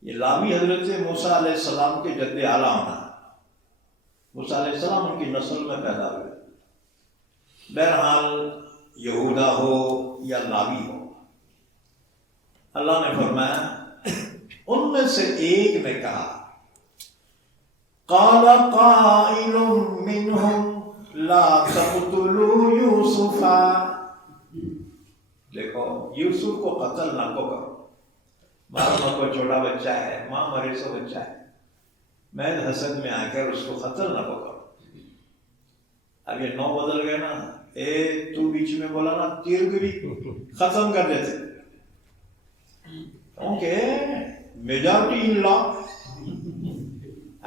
یہ لاوی حضرت موسیٰ علیہ السلام کے جد اعلیٰ ہونا، موسیٰ علیہ السلام ان کی نسل میں پیدا ہوئے۔ بہرحال یہودا ہو یا لاوی ہو، اللہ نے فرمایا ان میں سے ایک نے کہا، قال قائل منهم لا تقتلوا یوسف، دیکھو یوسف کو قتل نہ کو کرو، ماں کو چھوٹا بچہ ہے، ماں مرے سو بچہ ہے، میں حسد میں آ کر اس کو قتل نہ کو کرو۔ اب یہ 9 بدل گئے نا، تو بیچ میں بولا نا، تیر کو بھی ختم کر دیتے، کیونکہ میجارٹی ان لا،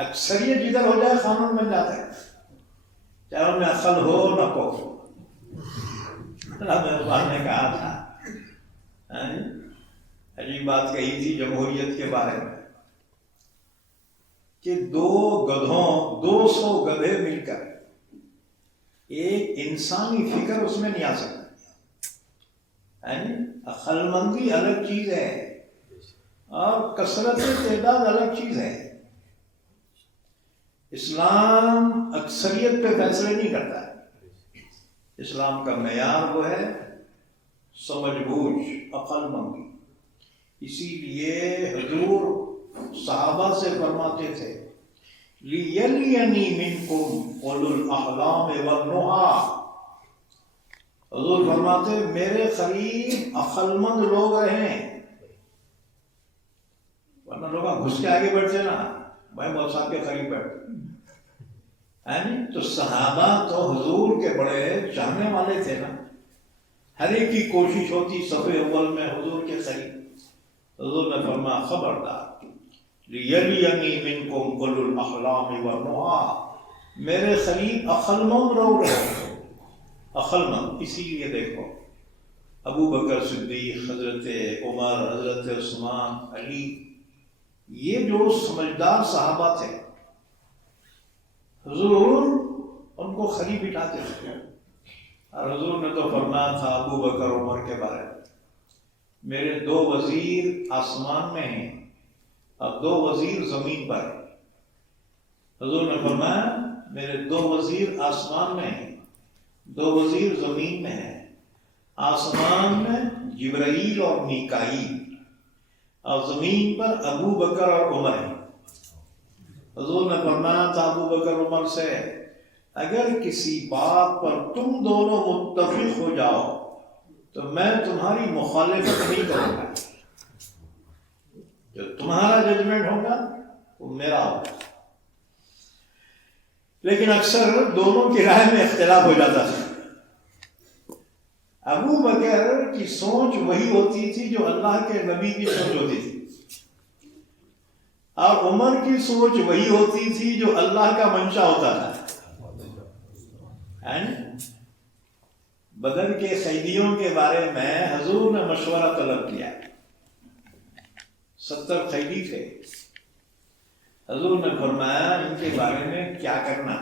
اکثریت جدھر ہو جائے قانون بن جاتا ہے، چاہے ان میں عقل ہو نہ کو۔ اللہ مہربان نے کہا تھا، عجیب بات کہی تھی جمہوریت کے بارے میں، کہ 200 گدھے مل کر ایک انسانی فکر اس میں نہیں آ سکتا۔ عقل مندی الگ چیز ہے اور کثرت تعداد الگ چیز ہے۔ اسلام اکثریت پہ فیصلے نہیں کرتا ہے، اسلام کا معیار وہ ہے سمجھ بوجھ، عقل مندی۔ اسی لیے حضور صحابہ سے فرماتے تھے، لِيَلِيَنِي مِنْكُمْ أُولُو الْأَحْلَامِ وَالنُّهَىٰ، حضور فرماتے میرے قریب عقل مند لوگ رہیں، ورنہ لوگ گھس کے آگے بڑھتے نا، میں مول صاحب کے قریب بیٹھتے، تو صحابہ تو حضور کے بڑے چاہنے والے تھے نا، ہر ایک کی کوشش ہوتی صف اول میں حضور کے قریب۔ حضور نے فرمایا خبردار، لِيَلِيَنِي مِنْكُمْ أُولُو الْأَحْلَامِ وَالنُّهَىٰ، میرے قریب عقل مند لوگ رہے، عقل مند۔ اسی لیے دیکھو ابو بکر صدیق، حضرت عمر، حضرت عثمان، علی، یہ جو سمجھدار صحابہ تھے، حضور ان کو قریب بٹھاتے تھے، اور حضور نے تو فرمایا تھا ابو بکر عمر کے بارے میں، میرے 2 وزیر آسمان میں ہیں اور 2 وزیر زمین پر ہیں۔ حضور نے فرمایا میرے 2 وزیر آسمان میں ہیں، 2 وزیر زمین میں ہیں، آسمان میں جبرائیل اور میکائیل، اور زمین پر ابو بکر اور عمر ہیں۔ حضور نے فرمایا تھا ابو بکر عمر سے، اگر کسی بات پر تم دونوں متفق ہو جاؤ تو میں تمہاری مخالفت نہیں کروں گا، جو تمہارا ججمنٹ ہوگا وہ میرا ہوگا۔ لیکن اکثر دونوں کی رائے میں اختلاف ہو جاتا تھا۔ ابو بکر کی سوچ وہی ہوتی تھی جو اللہ کے نبی کی سوچ ہوتی تھی، اور عمر کی سوچ وہی ہوتی تھی جو اللہ کا منشا ہوتا تھا۔ بدر کے قیدیوں کے بارے میں حضور نے مشورہ طلب کیا، 70 قیدی تھے، حضور نے فرمایا ان کے بارے میں کیا کرنا؟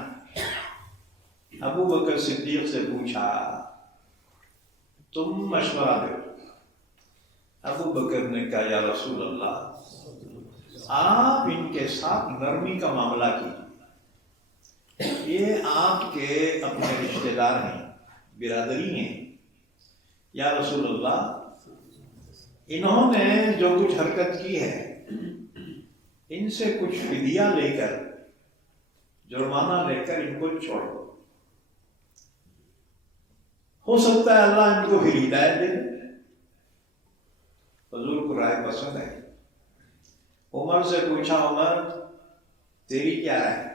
ابو بکر صدیق سے پوچھا، تم مشورہ دو۔ ابو بکر نے کہا یا رسول اللہ، آپ ان کے ساتھ نرمی کا معاملہ کیجیے، یہ آپ کے اپنے رشتہ دار ہیں، برادری ہیں، یا رسول اللہ انہوں نے جو کچھ حرکت کی ہے ان سے کچھ فدیہ لے کر، جرمانہ لے کر ان کو چھوڑ دو۔ ہو سکتا ہے اللہ ان کو پھر ہدایت دے دے۔ حضور کو رائے پسند ہے۔ عمر سے پوچھا، عمر تیری کیا رائے؟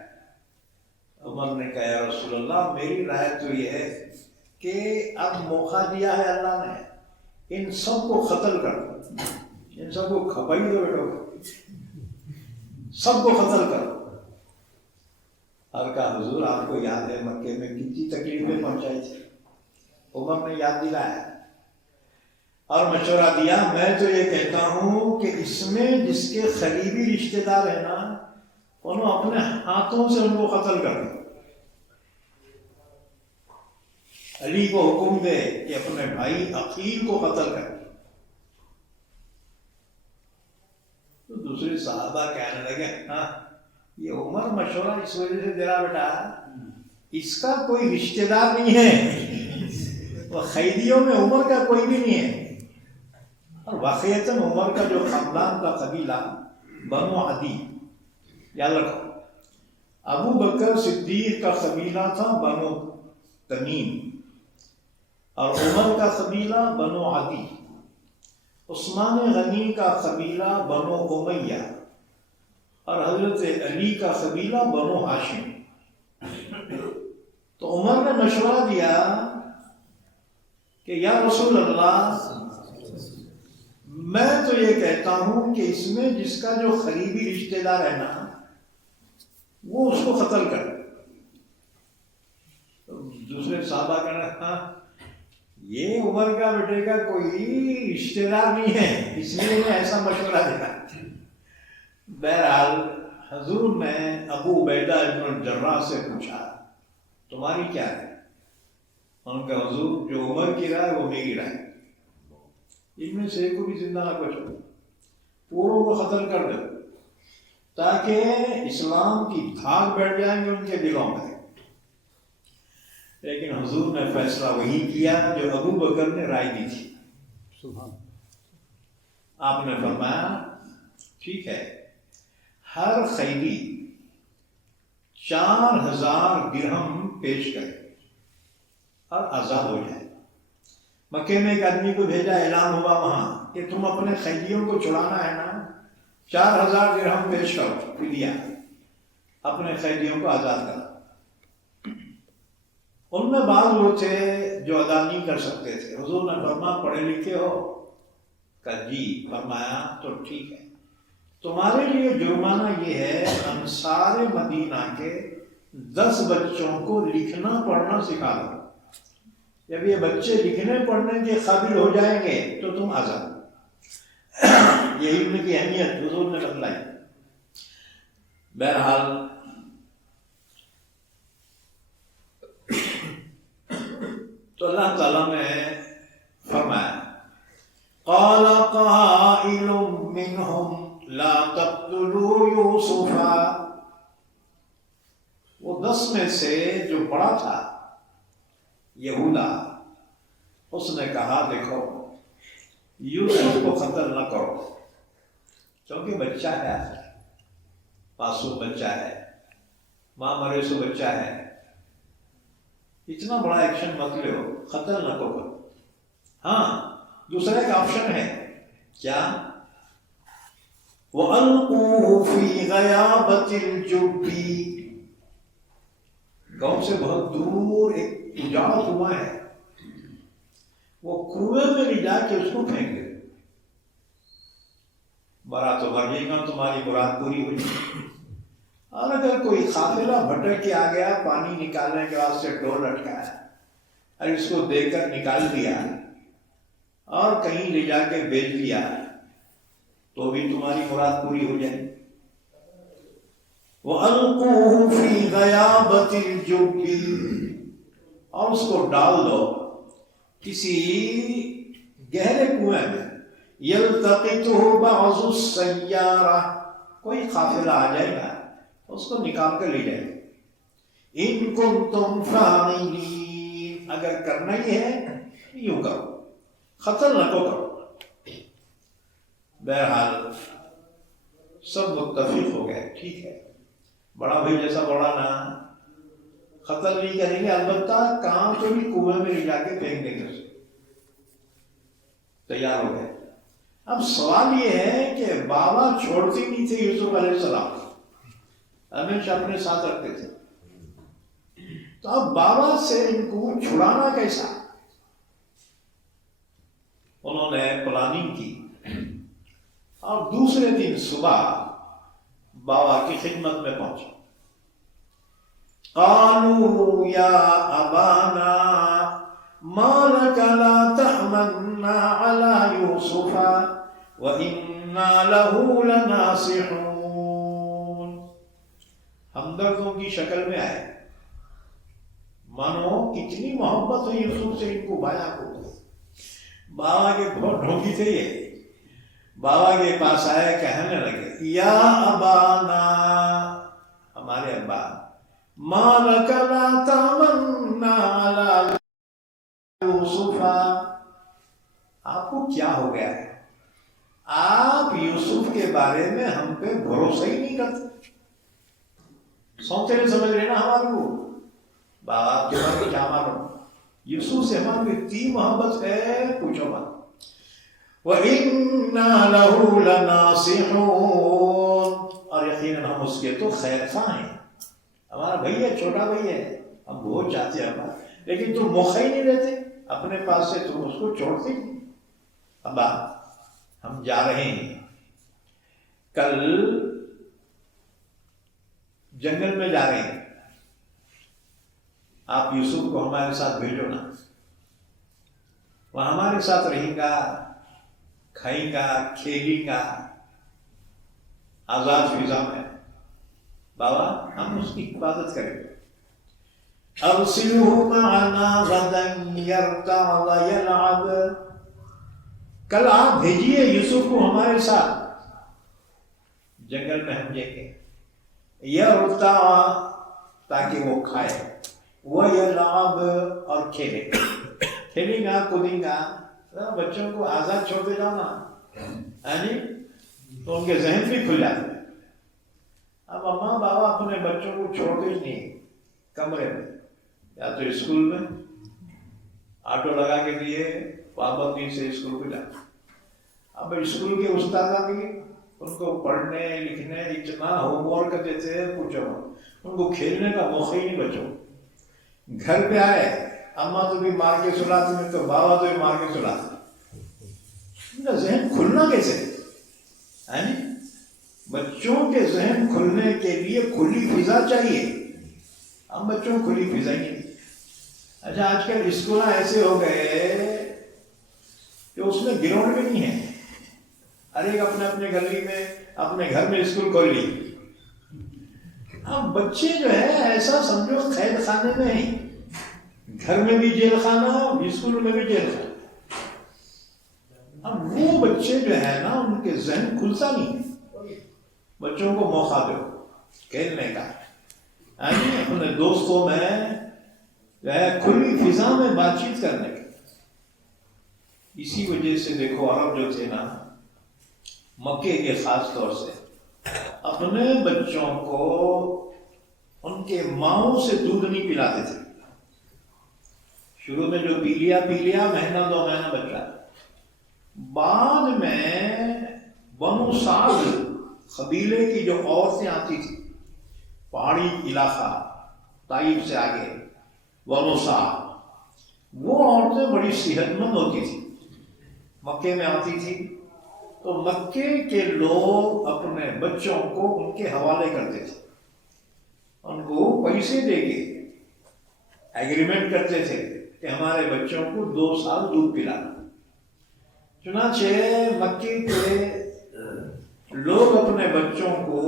عمر نے کہا یا رسول اللہ میری رائے تو یہ ہے کہ اب موقع دیا ہے اللہ نے، ان سب کو قتل کر دو، ان سب کو کھپائی دو بیٹو، سب کو قتل کر دو۔ اور کہا حضور آپ کو یاد ہے مکے میں کتنی تکلیفیں پہنچائی تھی؟ عمر نے یاد دلایا اور مشورہ دیا، میں تو یہ کہتا ہوں کہ اس میں جس کے قریبی رشتہ دار ہیں نا انہوں اپنے ہاتھوں سے ان کو قتل کر دو۔ علی کو حکم دے کہ اپنے بھائی عقیل کو قتل کر دو۔ تو دوسرے صحابہ کہنے لگے ہاں یہ عمر مشورہ اس وجہ سے دے رہا بیٹا اس کا کوئی رشتہ دار نہیں ہے، وہ قیدیوں میں عمر کا کوئی بھی نہیں ہے۔ اور واقعتاً عمر کا جو خاندان کا قبیلہ بنو عدی، یاد رکھو، ابو بکر صدیق کا قبیلہ تھا بنو تمیم، اور عمر کا قبیلہ بنو عدی، عثمان غنی کا قبیلہ بنو امیہ، اور حضرت علی کا قبیلہ بنو ہاشم۔ تو عمر نے مشورہ دیا کہ یا رسول اللہ میں تو یہ کہتا ہوں کہ اس میں جس کا جو قریبی رشتہ دار ہے نا وہ اس کو قتل کر۔ دوسرے صحابہ کہنا ہاں یہ عمر کا بیٹے کا کوئی رشتہ دار نہیں ہے اس لیے میں ایسا مشورہ دیا۔ بہرحال حضور نے ابو عبیدہ ابن الجراح سے پوچھا تمہاری کیا ہے؟ ان کا حضور جو عمر کی رائے وہ میری رائے، ان میں سے کو بھی زندہ نہ بچو، پوروں کو قتل کر دو تاکہ اسلام کی دھاگ بیٹھ جائیں گے ان کے دلوں میں۔ لیکن حضور نے فیصلہ وہی کیا جو ابو بکر نے رائے دی تھی۔ آپ نے فرمایا ٹھیک ہے ہر قیدی 4000 درہم پیش کرے اور آزاد ہو جائے۔ مکے میں ایک آدمی کو بھیجا، اعلان ہوا وہاں کہ تم اپنے قیدیوں کو چھڑانا ہے نا 4000 درہم پیش کرو، فدیہ، اپنے قیدیوں کو آزاد کرو۔ ان میں بعض لوگ تھے جو ادا نہیں کر سکتے تھے۔ حضور نے فرمایا پڑھے لکھے ہو؟ کہا جی۔ فرمایا تو ٹھیک ہے تمہارے لیے جرمانہ یہ ہے انصار مدینہ کے 10 بچوں کو لکھنا پڑھنا سکھا دو، جب یہ بچے لکھنے پڑھنے کے قابل ہو جائیں گے تو تم آزاد۔ یہ علم کی اہمیت حضور نے بتلائی۔ بہرحال تو اللہ تعالیٰ نے فرمایا قال قائل منهم لا تقتلوا یوسف، وہ 10 میں سے جو بڑا تھا یہودا، اس نے کہا دیکھو یوسف کو قتل نہ کرو کیونکہ بچہ ہے، معصوم بچہ ہے، ماں مرے سو بچہ ہے، اتنا بڑا ایکشن مت لو، قتل نہ کرو۔ ہاں دوسرا ایک آپشن ہے کیا؟ وَأَلْقُوهُ فِي غَيَابَةِ الْجُبِّ، گاؤں سے بہت دور ایک اجاڑ کنواں ہے، وہ کنویں میں لے جا کے اس کو پھینک دے، مرا تو مر جائے گا، تمہاری مراد پوری ہو جائے گی۔ اور اگر کوئی قافلہ بھٹک کے آ گیا، پانی نکالنے کے واسطے ڈور لٹکایا اور اس کو دیکھ کر نکال دیا اور کہیں لے جا کے بیچ دیا تو بھی تمہاری مراد پوری ہو جائے۔ وَأَلْقُوهُ فِي غَيَابَةِ الْجُبِّ، اور اس کو ڈال دو کسی گہرے کنویں میں، يَلْتَقِطُهُ بَعْضُ السَّيَّارَةِ، کوئی قافلہ آ جائے گا اس کو نکال کر لے جائے گا۔ إِن كُنتُمْ فَاعِلِينَ، اگر کرنا ہی ہے یوں کرو، قتل نہ کرو۔ بہرحال سب متفق ہو گئے، ٹھیک ہے، بڑا بھائی جیسا بڑا نا قتل نہیں کریں گے، البتہ کام تو بھی کنویں میں لے جا کے پھینک دیں گے، تیار ہو گئے۔ اب سوال یہ ہے کہ بابا چھوڑتے نہیں تھے یوسف علیہ السلام، ہمیشہ اپنے ساتھ رکھتے تھے، تو اب بابا سے ان کو چھڑانا کیسا؟ انہوں نے پلاننگ کی اور دوسرے دن صبح بابا کی خدمت میں پہنچے۔ قالوا یا ابانا ما لك لا تحملنا على يوسف وإنا له لناصحون۔ ہمدردوں کی شکل میں آئے، مانو کتنی محبت ہے یوسف سے ان کو، بایا کو۔ بابا کے بہت ڈھونگی تھے یہ، بابا کے پاس آئے، کہنے لگے یا ابانا، ہمارے ابا، ما لک لا تمنا علی یوسف، آپ کو کیا ہو گیا ہے؟ آپ یوسف کے بارے میں ہم پہ بھروسہ ہی نہیں کرتے، سوچتے نہیں سمجھ رہے نا ہمارے کو، بابا کے بارے میں کیا معلوم؟ یوسف سے ہماری اتنی محبت ہے، پوچھو مت۔ وَإِنَّا لَهُ لَنَاصِحُونَ، اور یقیناً ہم اس کے تو خیر خواہ ہیں، ہمارا بھائی ہے، چھوٹا بھائی ہے، ہم بہت چاہتے ہیں ہمارا، لیکن تم موقع ہی نہیں دیتے اپنے پاس سے، تم اس کو چھوڑتے نہیں۔ ابا ہم جا رہے ہیں، کل جنگل میں جا رہے ہیں، آپ یوسف کو ہمارے ساتھ بھیجو نا، وہ ہمارے ساتھ رہیں گا، کھائیں گا، کھیلیں گا، آزاد فضا میں، بابا ہم اس کی حفاظت کریں گے۔ ارسلہ معنا غدا یرتع ویلعب، کل آپ بھیجیے یوسف کو ہمارے ساتھ، جنگل میں ہم جائیں گے، یرتع تاکہ وہ کھائے، ویلعب اور کھیلے، کھیلیں گا، کودیں گا۔ بچوں کو آزاد چھوڑتے جاؤ نا، تو ان کے ذہن بھی کھل جاتے ہیں۔ اب اماں بابا اپنے بچوں کو چھوڑتے ہی نہیں، کمرے میں یا تو اسکول میں آٹو لگا کے دیے، پابندی سے اسکول کو جاتے۔ اب اسکول کے استاد بھی ان کو پڑھنے لکھنے اتنا ہوم ورک دیتے ہیں، پوچھو ان کو کھیلنے کا موقع ہی نہیں بچوں۔ گھر پہ آئے، اماں تو بھی مار کے سلاتی ہیں، تو بابا تو بھی مار کے سلاتے، ان کا ذہن کھلنا کیسے؟ بچوں کے ذہن کھلنے کے لیے کھلی فضا چاہیے، ہم بچوں کو کھلی فضا ہی نہیں۔ اچھا آج کل اسکول ایسے ہو گئے کہ اس میں گراؤنڈ بھی نہیں ہے، ہر ایک اپنے اپنے گلی میں، اپنے گھر میں اسکول کھول لی۔ اب بچے جو ہے ایسا سمجھو قید خانے میں ہیں، گھر میں بھی جیل خانہ، اسکول میں بھی جیل خانہ۔ اب وہ بچے جو ہے نا، ان کے ذہن کھلتا نہیں، بچوں کو موقع دو کھیلنے کا، اپنے دوستوں میں جو ہے کھلی فضا میں بات چیت کرنے کا۔ اسی وجہ سے دیکھو عرب جو تھے نا، مکے کے خاص طور سے اپنے بچوں کو ان کے ماؤں سے دودھ نہیں پلاتے تھے۔ شروع میں جو پی لیا مہینہ دو مہینہ بچہ، بعد میں بنو سعد قبیلے کی جو عورتیں آتی تھی، پہاڑی علاقہ طائف سے آگے بنو سعد، وہ عورتیں بڑی صحت مند ہوتی تھی، مکے میں آتی تھی، تو مکے کے لوگ اپنے بچوں کو ان کے حوالے کرتے تھے، ان کو پیسے دے کے ایگریمنٹ کرتے تھے کہ ہمارے بچوں کو 2 سال دودھ پلانا۔ چنانچہ مکے کے لوگ اپنے بچوں کو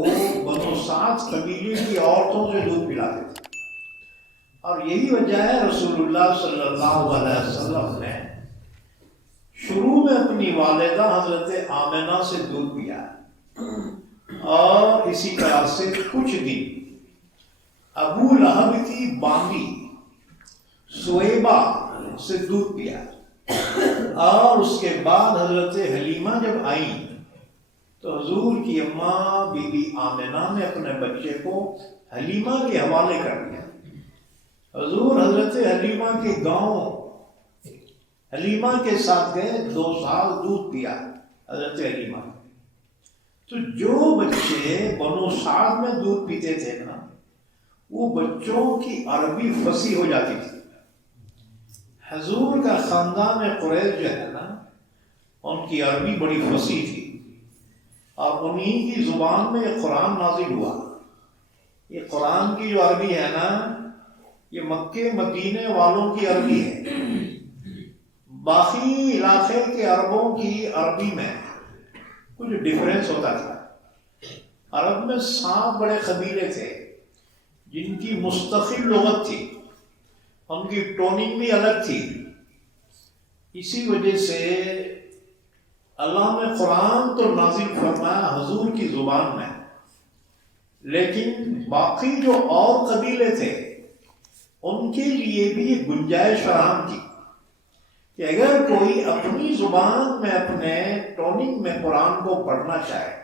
بنو سعد قبیلے کی عورتوں سے دودھ پلاتے تھے، اور یہی وجہ ہے رسول اللہ صلی اللہ علیہ وسلم نے شروع میں اپنی والدہ حضرت آمنہ سے دودھ پیا، اور اسی طرح سے کچھ دن ابو لہب کی باندی سویبہ سے دودھ پیا، اور اس کے بعد حضرت حلیمہ جب آئیں تو حضور کی اماں بی بی آمنہ نے اپنے بچے کو حلیمہ کے حوالے کر دیا حضور حضرت حلیمہ کے گاؤں حلیمہ کے ساتھ گئے، 2 سال دودھ پیا حضرت حلیمہ۔ تو جو بچے بنو سعد میں دودھ پیتے تھے نا، وہ بچوں کی عربی فصیح ہو جاتی تھی۔ حضور کا خاندان قریش جو ہے نا، ان کی عربی بڑی فصیح تھی، اور انہی کی زبان میں یہ قرآن نازل ہوا۔ یہ قرآن کی جو عربی ہے نا، یہ مکے مدینے والوں کی عربی ہے۔ باقی علاقے کے عربوں کی عربی میں کچھ ڈفرینس ہوتا تھا۔ عرب میں 7 بڑے قبیلے تھے جن کی مستقل لغت تھی، ان کی ٹوننگ بھی الگ تھی۔ اسی وجہ سے اللہ نے قرآن تو نازل فرمایا حضور کی زبان میں، لیکن باقی جو اور قبیلے تھے ان کے لیے بھی یہ گنجائش فراہم کی کہ اگر کوئی اپنی زبان میں اپنے ٹوننگ میں قرآن کو پڑھنا چاہے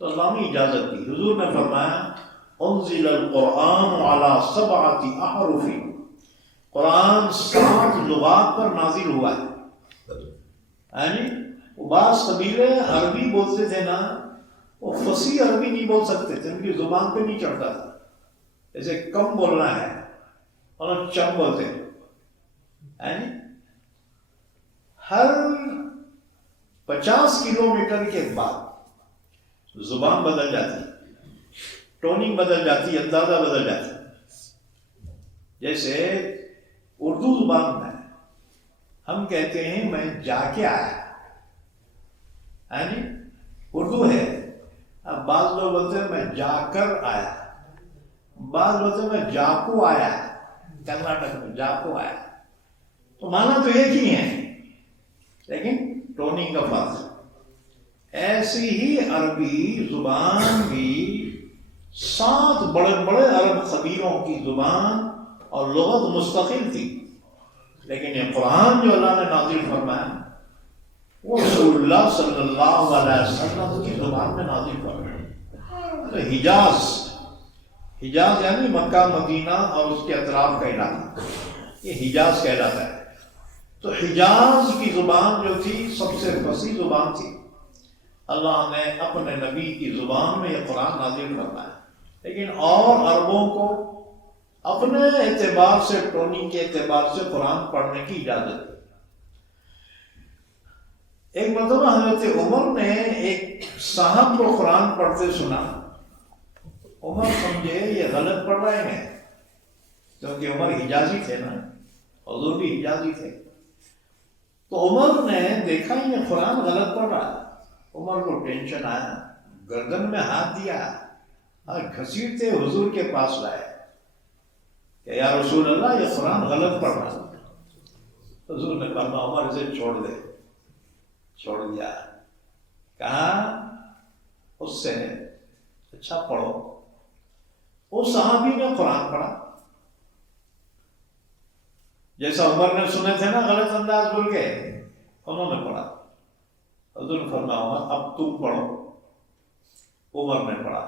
تو اللہ نے اجازت دی۔ حضور نے فرمایا انزل القرآن علی 7 احرف، قرآن 7 لغات پر نازل ہوا ہے۔ یعنی بعض قبیلے عربی بولتے تھے نا، وہ فصیح عربی نہیں بول سکتے تھے، ان کی زبان پہ نہیں چڑھتا تھا۔ جیسے کم بولنا ہے اور چم بولتے ہیں، یعنی ہر 50 کلومیٹر کے بعد زبان بدل جاتی، ٹوننگ بدل جاتی، اندازہ بدل جاتا۔ جیسے اردو زبان میں ہم کہتے ہیں میں جا کے آیا، یعنی اردو ہے۔ اب بعض لوگ بولتے ہیں میں جا کر آیا، بعض بولتے ہیں میں جا کو آیا، کرناٹک میں جا کو آیا، تو معنی تو ایک ہی ہے لیکن ٹوننگ کا فرق ہے۔ ایسی ہی عربی زبان بھی 7 بڑے بڑے عرب قبیلوں کی زبان اور لغت مستقل تھی، لیکن یہ قرآن جو اللہ نے نازل فرمایا وہ رسول اللہ صلی اللہ علیہ وسلم کی زبان میں نازل فرمایا۔ تو حجاز یعنی مکہ مدینہ اور اس کے اطراف کا علاقہ، یہ حجاز کہلاتا ہے۔ تو حجاز کی زبان جو تھی سب سے فصیح زبان تھی، اللہ نے اپنے نبی کی زبان میں یہ قرآن نازل فرمایا، لیکن اور عربوں کو اپنے اعتبار سے، ٹوننگ کے اعتبار سے قرآن پڑھنے کی اجازت دی۔ ایک مرتبہ حضرت عمر نے ایک صاحب کو قرآن پڑھتے سنا۔ عمر سمجھے یہ غلط پڑھ رہے ہیں، کیونکہ عمر حجازی تھے نا، حضور بھی حجازی تھے۔ تو عمر نے دیکھا یہ قرآن غلط پڑھ رہا ہے، عمر کو ٹینشن آیا، گردن میں ہاتھ دیا اور گھسیٹتے حضور کے پاس لائے کہ یا رسول اللہ یہ قرآن غلط پڑھ رہا ہے۔ حضور نے فرمایا عمر اسے چھوڑ دے، چھوڑ دیا۔ کہا اس سے اچھا پڑھو۔ اس صحابی نے قرآن پڑھا جیسا عمر نے سنے تھے نا، غلط انداز بول کے انہوں نے پڑھا۔ حضور نے فرمایا عمر اب تم پڑھو۔ عمر نے پڑھا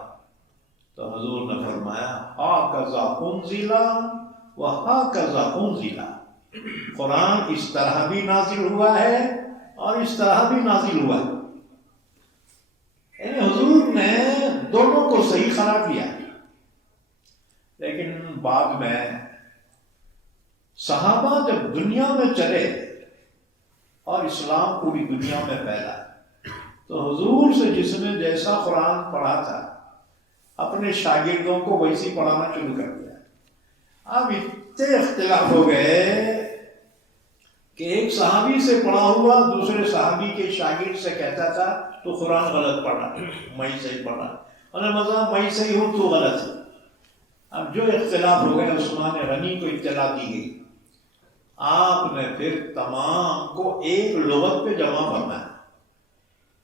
تو حضور نے فرمایا ہاکذا انزل وہاکذا انزل، قرآن اس طرح بھی نازل ہوا ہے اور اس طرح بھی نازل ہوا ہے۔ یعنی حضور نے دونوں کو صحیح قرار دیا۔ لیکن بعد میں صحابہ جب دنیا میں چلے اور اسلام پوری دنیا میں پھیلا تو حضور سے جس نے جیسا قرآن پڑھا تھا اپنے شاگردوں کو ویسی پڑھانا شروع کر دیا۔ اب اتنے اختلاف ہو گئے کہ ایک صحابی سے پڑھا ہوا دوسرے صحابی کے شاگرد سے کہتا تھا تو قرآن غلط پڑھ رہا، میں صحیح پڑھ رہا، انہیں مطلب میں صحیح ہوں تو غلط ہے۔ اب جو اختلاف ہو گئے عثمان غنی کو اطلاع دی گئی، آپ نے پھر تمام کو ایک لغت پہ جمع فرمایا،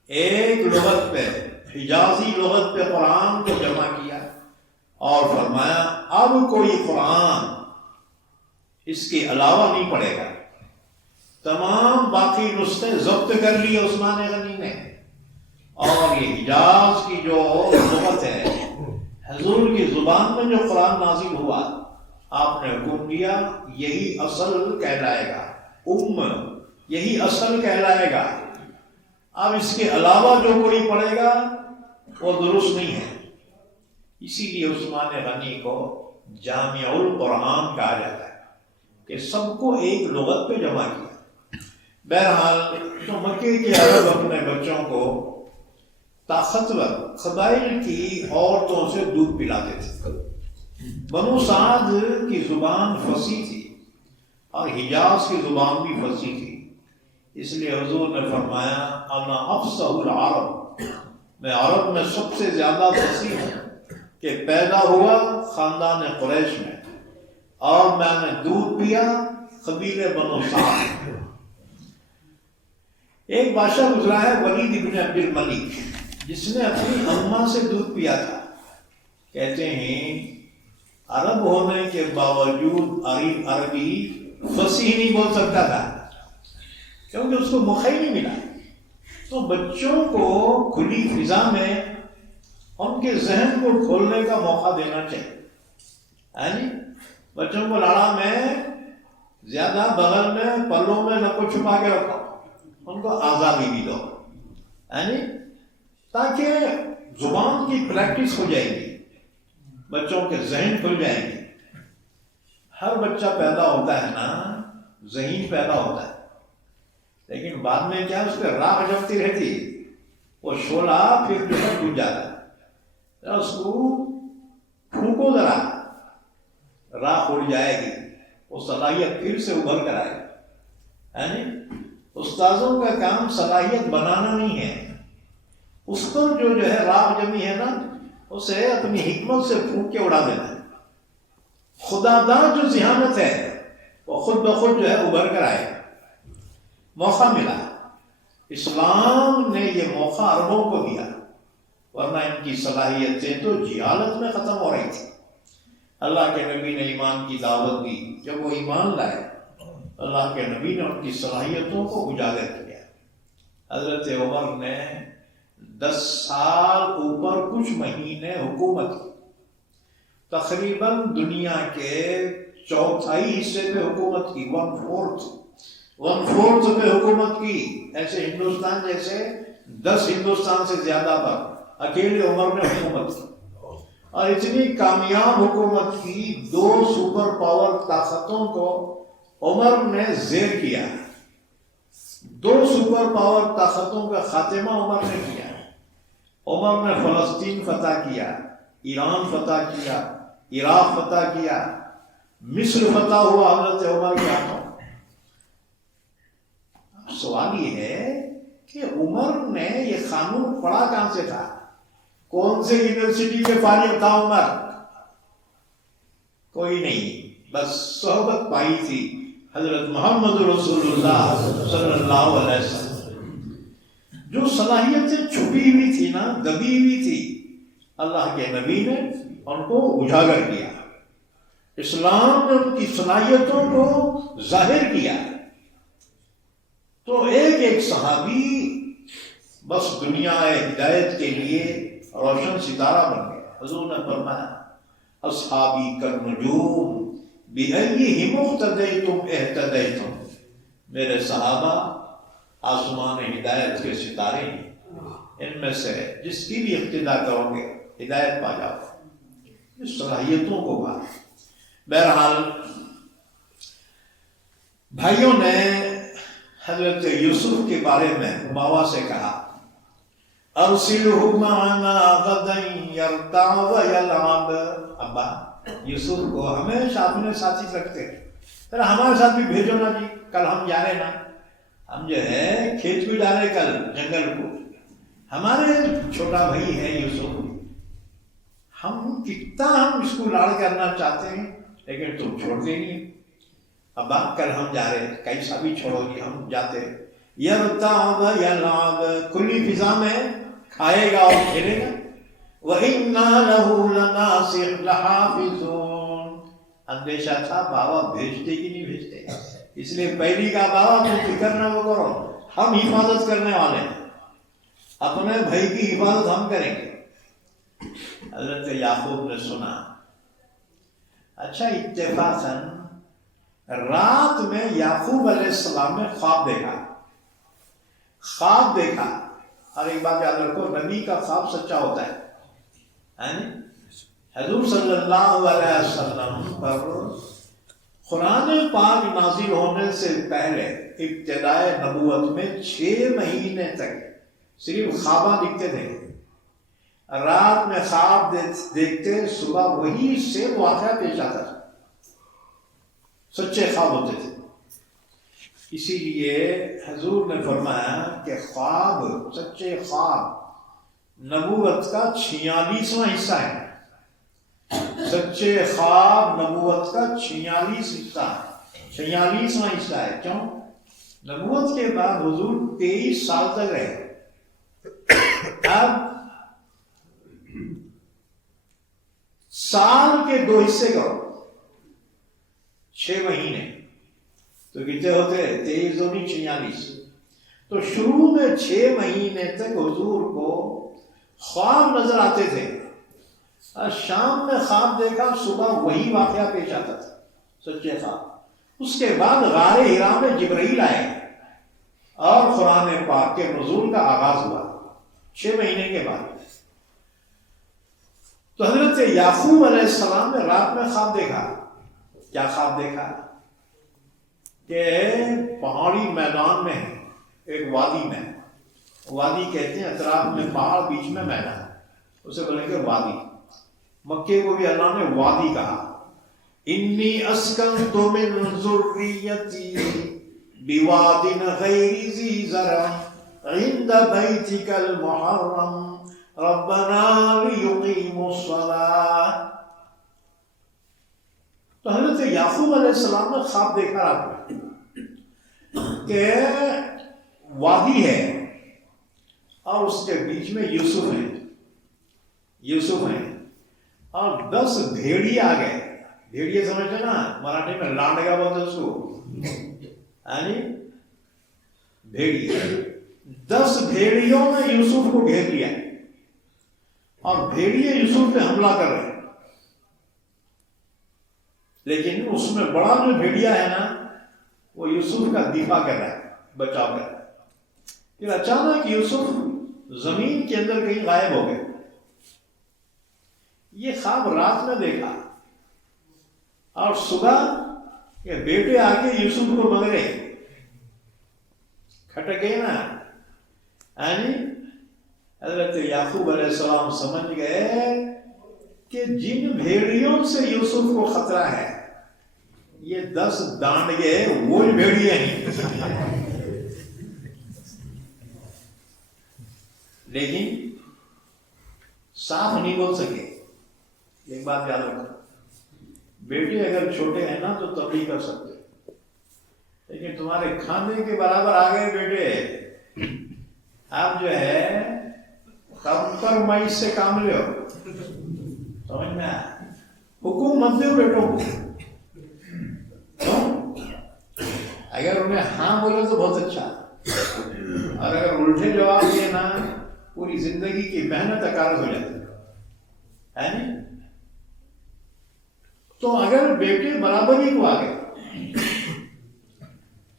ایک لغت پہ، حجازی لغت پہ قرآن کو جمع کیا اور فرمایا اب کوئی قرآن اس کے علاوہ نہیں پڑھے گا۔ تمام باقی نسخے ضبط کر لیے عثمان غنی نے، اور یہ حجاز کی جو لغت ہے، حضور کی زبان میں جو قرآن نازل ہوا آپ نے حکم دیا یہی اصل کہلائے گا، یہی اصل کہلائے گا، اب اس کے علاوہ جو کوئی پڑھے گا وہ درست نہیں ہے۔ اسی لیے عثمان غنی کو جامع القرآن کہا جاتا ہے کہ سب کو ایک لغت پہ جمع کیا۔ بہرحال تو مکے کے عرب اپنے بچوں کو طاقتور قبائل کی عورتوں سے دودھ پلاتے تھے۔ بنو سعد کی زبان فصیح تھی اور حجاز کی زبان بھی فصیح تھی، اس لیے حضور نے فرمایا انا افصح العرب، میں عرب میں سب سے زیادہ فصیح ہوں کہ پیدا ہوا خاندان قریش میں اور میں نے دودھ پیا قبیلے بنو سعد۔ ایک بادشاہ گزرا ہے ولید بن عبد الملک، جس نے اپنی اماں سے دودھ پیا تھا۔ کہتے ہیں عرب ہونے کے باوجود عربی فصیح نہیں بول سکتا تھا کیونکہ اس کو موقع ہی نہیں ملا۔ تو بچوں کو کھلی فضا میں ان کے ذہن کو کھولنے کا موقع دینا چاہیے۔ بچوں کو لاڑا میں زیادہ بغل میں پلوں میں نہ کو چھپا کے رکھو، ان کو آزادی بھی دو، تاکہ زبان کی پریکٹس ہو جائے گی، بچوں کے ذہن کھل جائیں گے۔ ہر بچہ پیدا ہوتا ہے نا ذہین پیدا ہوتا ہے، لیکن بعد میں کیا اس پہ راہ جمتی رہتی، وہ شعلہ پھر جو ہے بجھ جاتا ہے، اس کو پھونکو ذرا، راہ کھل جائے گی، وہ صلاحیت پھر سے ابھر کر آئے گی۔ استاذوں کا کام صلاحیت بنانا نہیں ہے، اس پر جو ہے راہ جمی ہے نا اسے اپنی حکمت سے پھونک کے اڑا دینا ہے۔ خدا دار جو ذہانت ہے وہ خود بخود جو ہے ابھر کر آئے، موقع ملا۔ اسلام نے یہ موقع عربوں کو دیا، ورنہ ان کی صلاحیتیں تو جہالت میں ختم ہو رہی تھی۔ اللہ کے نبی نے ایمان کی دعوت دی، جب وہ ایمان لائے اللہ کے نبی نے ان کی صلاحیتوں کو اجاگر کیا۔ حضرت عمر نے 10 سال اوپر کچھ مہینے حکومت کی، تقریباً دنیا کے چوتھائی حصے پہ حکومت کی، 1/4 پہ حکومت کی، ایسے ہندوستان جیسے 10 ہندوستان سے زیادہ پر اکیلے عمر نے حکومت کی، اور اتنی کامیاب حکومت کی 2 سپر پاور طاقتوں کو عمر نے زیر کیا۔ 2 سپر پاور طاقتوں کا خاتمہ عمر نے کیا۔ عمر نے فلسطین فتح کیا، ایران فتح کیا، عراق فتح کیا، مصر فتح ہوا حضرت عمر کے ہاتھوں۔ سوال یہ ہے کہ عمر نے یہ قانون پڑھا کہاں سے تھا؟ کون سے یونیورسٹی کے فارغ تھا عمر؟ کوئی نہیں، بس صحبت پائی تھی حضرت محمد رسول اللہ صلی اللہ علیہ وسلم۔ جو صلاحیتیں چھپی ہوئی تھی نا، دبی ہوئی تھی، اللہ کے نبی نے ان کو اجاگر کیا، اسلام نے ان کی صلاحیتوں کو ظاہر کیا۔ تو ایک صحابی بس دنیا ہدایت کے لیے روشن ستارہ بن گیا۔ حضور نے فرمایا اصحابی کالنجوم بِأَيِّهِمُ اقْتَدَيْتُمْ اهْتَدَيْتُمْ، میرے صحابہ آسمان ہدایت کے ستارے ہیں، ان میں سے جس کی بھی اقتدا کرو گے ہدایت پا جاؤ۔ اس صلاحیتوں کو بات۔ بہرحال بھائیوں نے حضرت یوسف کے بارے میں ماوا سے کہا ارسلہ معنا غدا یرتع ویلعب، ابا یوسف کو ہمیشہ اپنے ساتھی رکھتے ہیں، پھر ہمارے ساتھ بھی بھیجو نا جی، کل ہم جا رہے نا، ہم جو ہے کھیت کو جا رہے کل جنگل کو، ہمارے چھوٹا بھائی ہے یوسف، ہم کتنا ہم اس کو لاڑ کرنا چاہتے ہیں لیکن تم چھوڑتے نہیں۔ ابا کل ہم جا رہے، کیسا بھی چھوڑو گی، ہم جاتے۔ یرتع ویلعب، کھلی فضا میں کھائے گا اور کھیلے گا۔ وَإِنَّا لَهُ لَنَاصِحُ لَحَافِظُونَ، اندیشہ تھا بابا بھیجتے کہ نہیں بھیجتے، اس لیے پہلی کا بابا تو فکر نہ کرو، ہم حفاظت کرنے والے ہیں، اپنے بھائی کی حفاظت ہم کریں گے۔ حضرت یعقوب نے سنا اچھا اتفاقاً رات میں یعقوب علیہ السلام نے خواب دیکھا. اور ایک بات یاد رکھو، نبی کا خواب سچا ہوتا ہے. حضور صلی اللہ علیہ وسلم پر قرآن پاک نازل ہونے سے پہلے ابتدائے نبوت میں 6 مہینے تک صرف خواباں دکھتے تھے. رات میں خواب دیکھتے، صبح وہی سے واقعہ پیش آتا تھا. سچے خواب ہوتے تھے. اسی لیے حضور نے فرمایا کہ سچے خواب نبوت کا 46واں حصہ ہے. سچے خواب نبوت کا 46واں حصہ ہے. کیوں؟ نبوت کے بعد حضور 23 سال تک رہے. اب سال کے 2 حصے کرو، 6 مہینے تو کتنے ہوتے؟ 23 دو 46. تو شروع میں 6 مہینے تک حضور کو خواب نظر آتے تھے. اور شام میں خواب دیکھا، صبح وہی واقعہ پیش آتا تھا، سچے خواب. اس کے بعد غار حرا میں جبرائیل آئے اور قرآن پاک کے نزول کا آغاز ہوا 6 مہینے کے بعد. تو حضرت یعقوب علیہ السلام نے رات میں خواب دیکھا. کیا خواب دیکھا؟ کہ پہاڑی میدان میں ایک وادی میں، وادی کہتے ہیں اطراف میں پہاڑ، بیچ میں میدان، اسے بولیں گے وادی. مکے کو بھی اللہ نے وادی کہا. انی اسکنت من ذریتی بواد غیر ذی زرع عند بیتک المحرم ربنا لیقیموا الصلاۃ. تو حضرت یعقوب علیہ السلام نے خواب دیکھا رات میں کہ وادی ہے اور اس کے بیچ میں یوسف ہیں اور 10 بھیڑیے آ گئے. بھیڑیے سمجھتے نا، مراٹھی میں لانڈگا بولتے اس کو. بھیڑیے 10 بھیڑیوں نے یوسف کو گھیر لیا اور بھیڑیے یوسف پہ حملہ کر رہے ہیں. لیکن اس میں بڑا جو بھیڑیا ہے نا، وہ یوسف کا دفاع کر رہا ہے، بچاؤ کر رہا ہے. پھر اچانک یوسف زمین کے اندر کہیں غائب ہو گئے. یہ خواب رات میں دیکھا اور صبح یہ بیٹے آگے یوسف کو مانگ رہے، کھٹک گئے نا. حضرت یعقوب علیہ السلام سمجھ گئے کہ جن بھیڑیوں سے یوسف کو خطرہ ہے یہ 10 دانڈگے وہی بھیڑیے ہیں. لیکن صاف نہیں بول سکے. ایک بات یاد رکھو، بیٹے اگر چھوٹے ہیں نا تو تبلیغ کر سکتے، لیکن تمہارے کھانے کے برابر آ گئے بیٹے، آپ جو ہے کمپرمائز سے کام لے ہو. سمجھ میں آیا؟ حکم مت دو بیٹوں کو. اگر انہیں ہاں بولے تو بہت اچھا، اور اگر الٹے جواب دیے نا پوری زندگی کی محنت اکارت ہو جاتی ہے. تو اگر بیٹے برابری کو آ گئے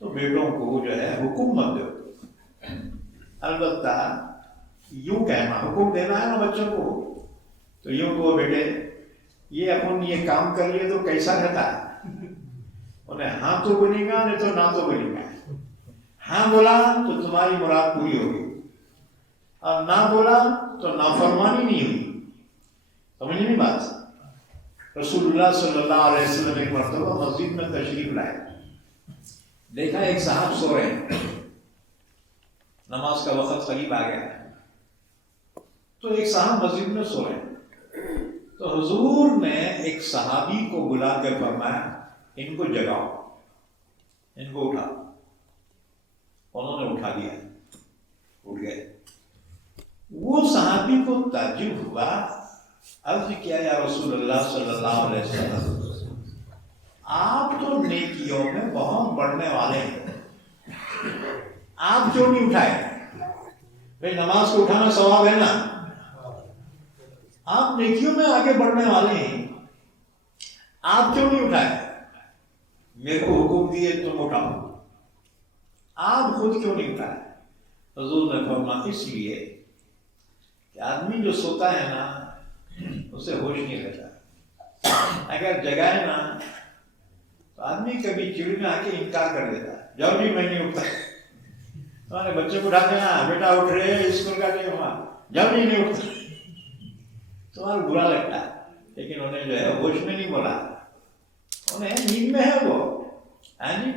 تو بیٹوں کو جو ہے حکم مت دو. البتہ یوں کہنا، حکم دینا ہے نا بچوں کو، تو یوں کو بیٹے یہ اپن یہ کام کر لیے تو کیسا رہتا ہے. انہیں ہاں تو بنے گا، نہیں تو نہ تو بنے گا. ہاں بولا تو تمہاری مراد پوری ہوگی، اور نہ بولا تو نافرمانی نہیں ہوئی. سمجھ نہیں بات؟ رسول اللہ صلی اللہ علیہ وسلم ایک مرتبہ مسجد میں تشریف لائے. دیکھا ایک صاحب سو رہے ہیں، نماز کا وقت قریب آ گیا. تو ایک صاحب مسجد میں سو رہے ہیں. تو حضور نے ایک صحابی کو بلا کر فرمایا ان کو جگاؤ، ان کو اٹھاؤ. انہوں نے اٹھا دیا، اٹھ گئے. وہ صحابی کو تعجب ہوا، عرض کیا یا رسول اللہ صلی اللہ علیہ وسلم آپ تو نیکیوں میں بہت بڑھنے والے ہیں، آپ کیوں نہیں اٹھائے؟ بھائی نماز کو اٹھانا ثواب ہے نا، آپ نیکیوں میں آگے بڑھنے والے ہیں، آپ کیوں نہیں اٹھائے؟ میرے کو حکم دیے تم اٹھاؤ، آپ خود کیوں نہیں اٹھائے؟ حضور نے فرمایا اس لیے کہ آدمی جو سوتا ہے نا اسے ہوش نہیں رہتا، اگر جگائے نا تو آدمی کبھی چڑ میں آ کے انکار کر دیتا ہے، جاؤ جی میں نہیں اٹھتا، تمہارے بچے کو اٹھاتے ہیں، بیٹا اٹھ رہے ہیں اسکول کا ٹائم ہوا، جاؤ جی نہیں اٹھتا، تمہارا برا لگتا ہے، لیکن انہیں جو ہے ہوش میں نہیں بولا، انہیں نیند میں ہے وہ، ہاں جی۔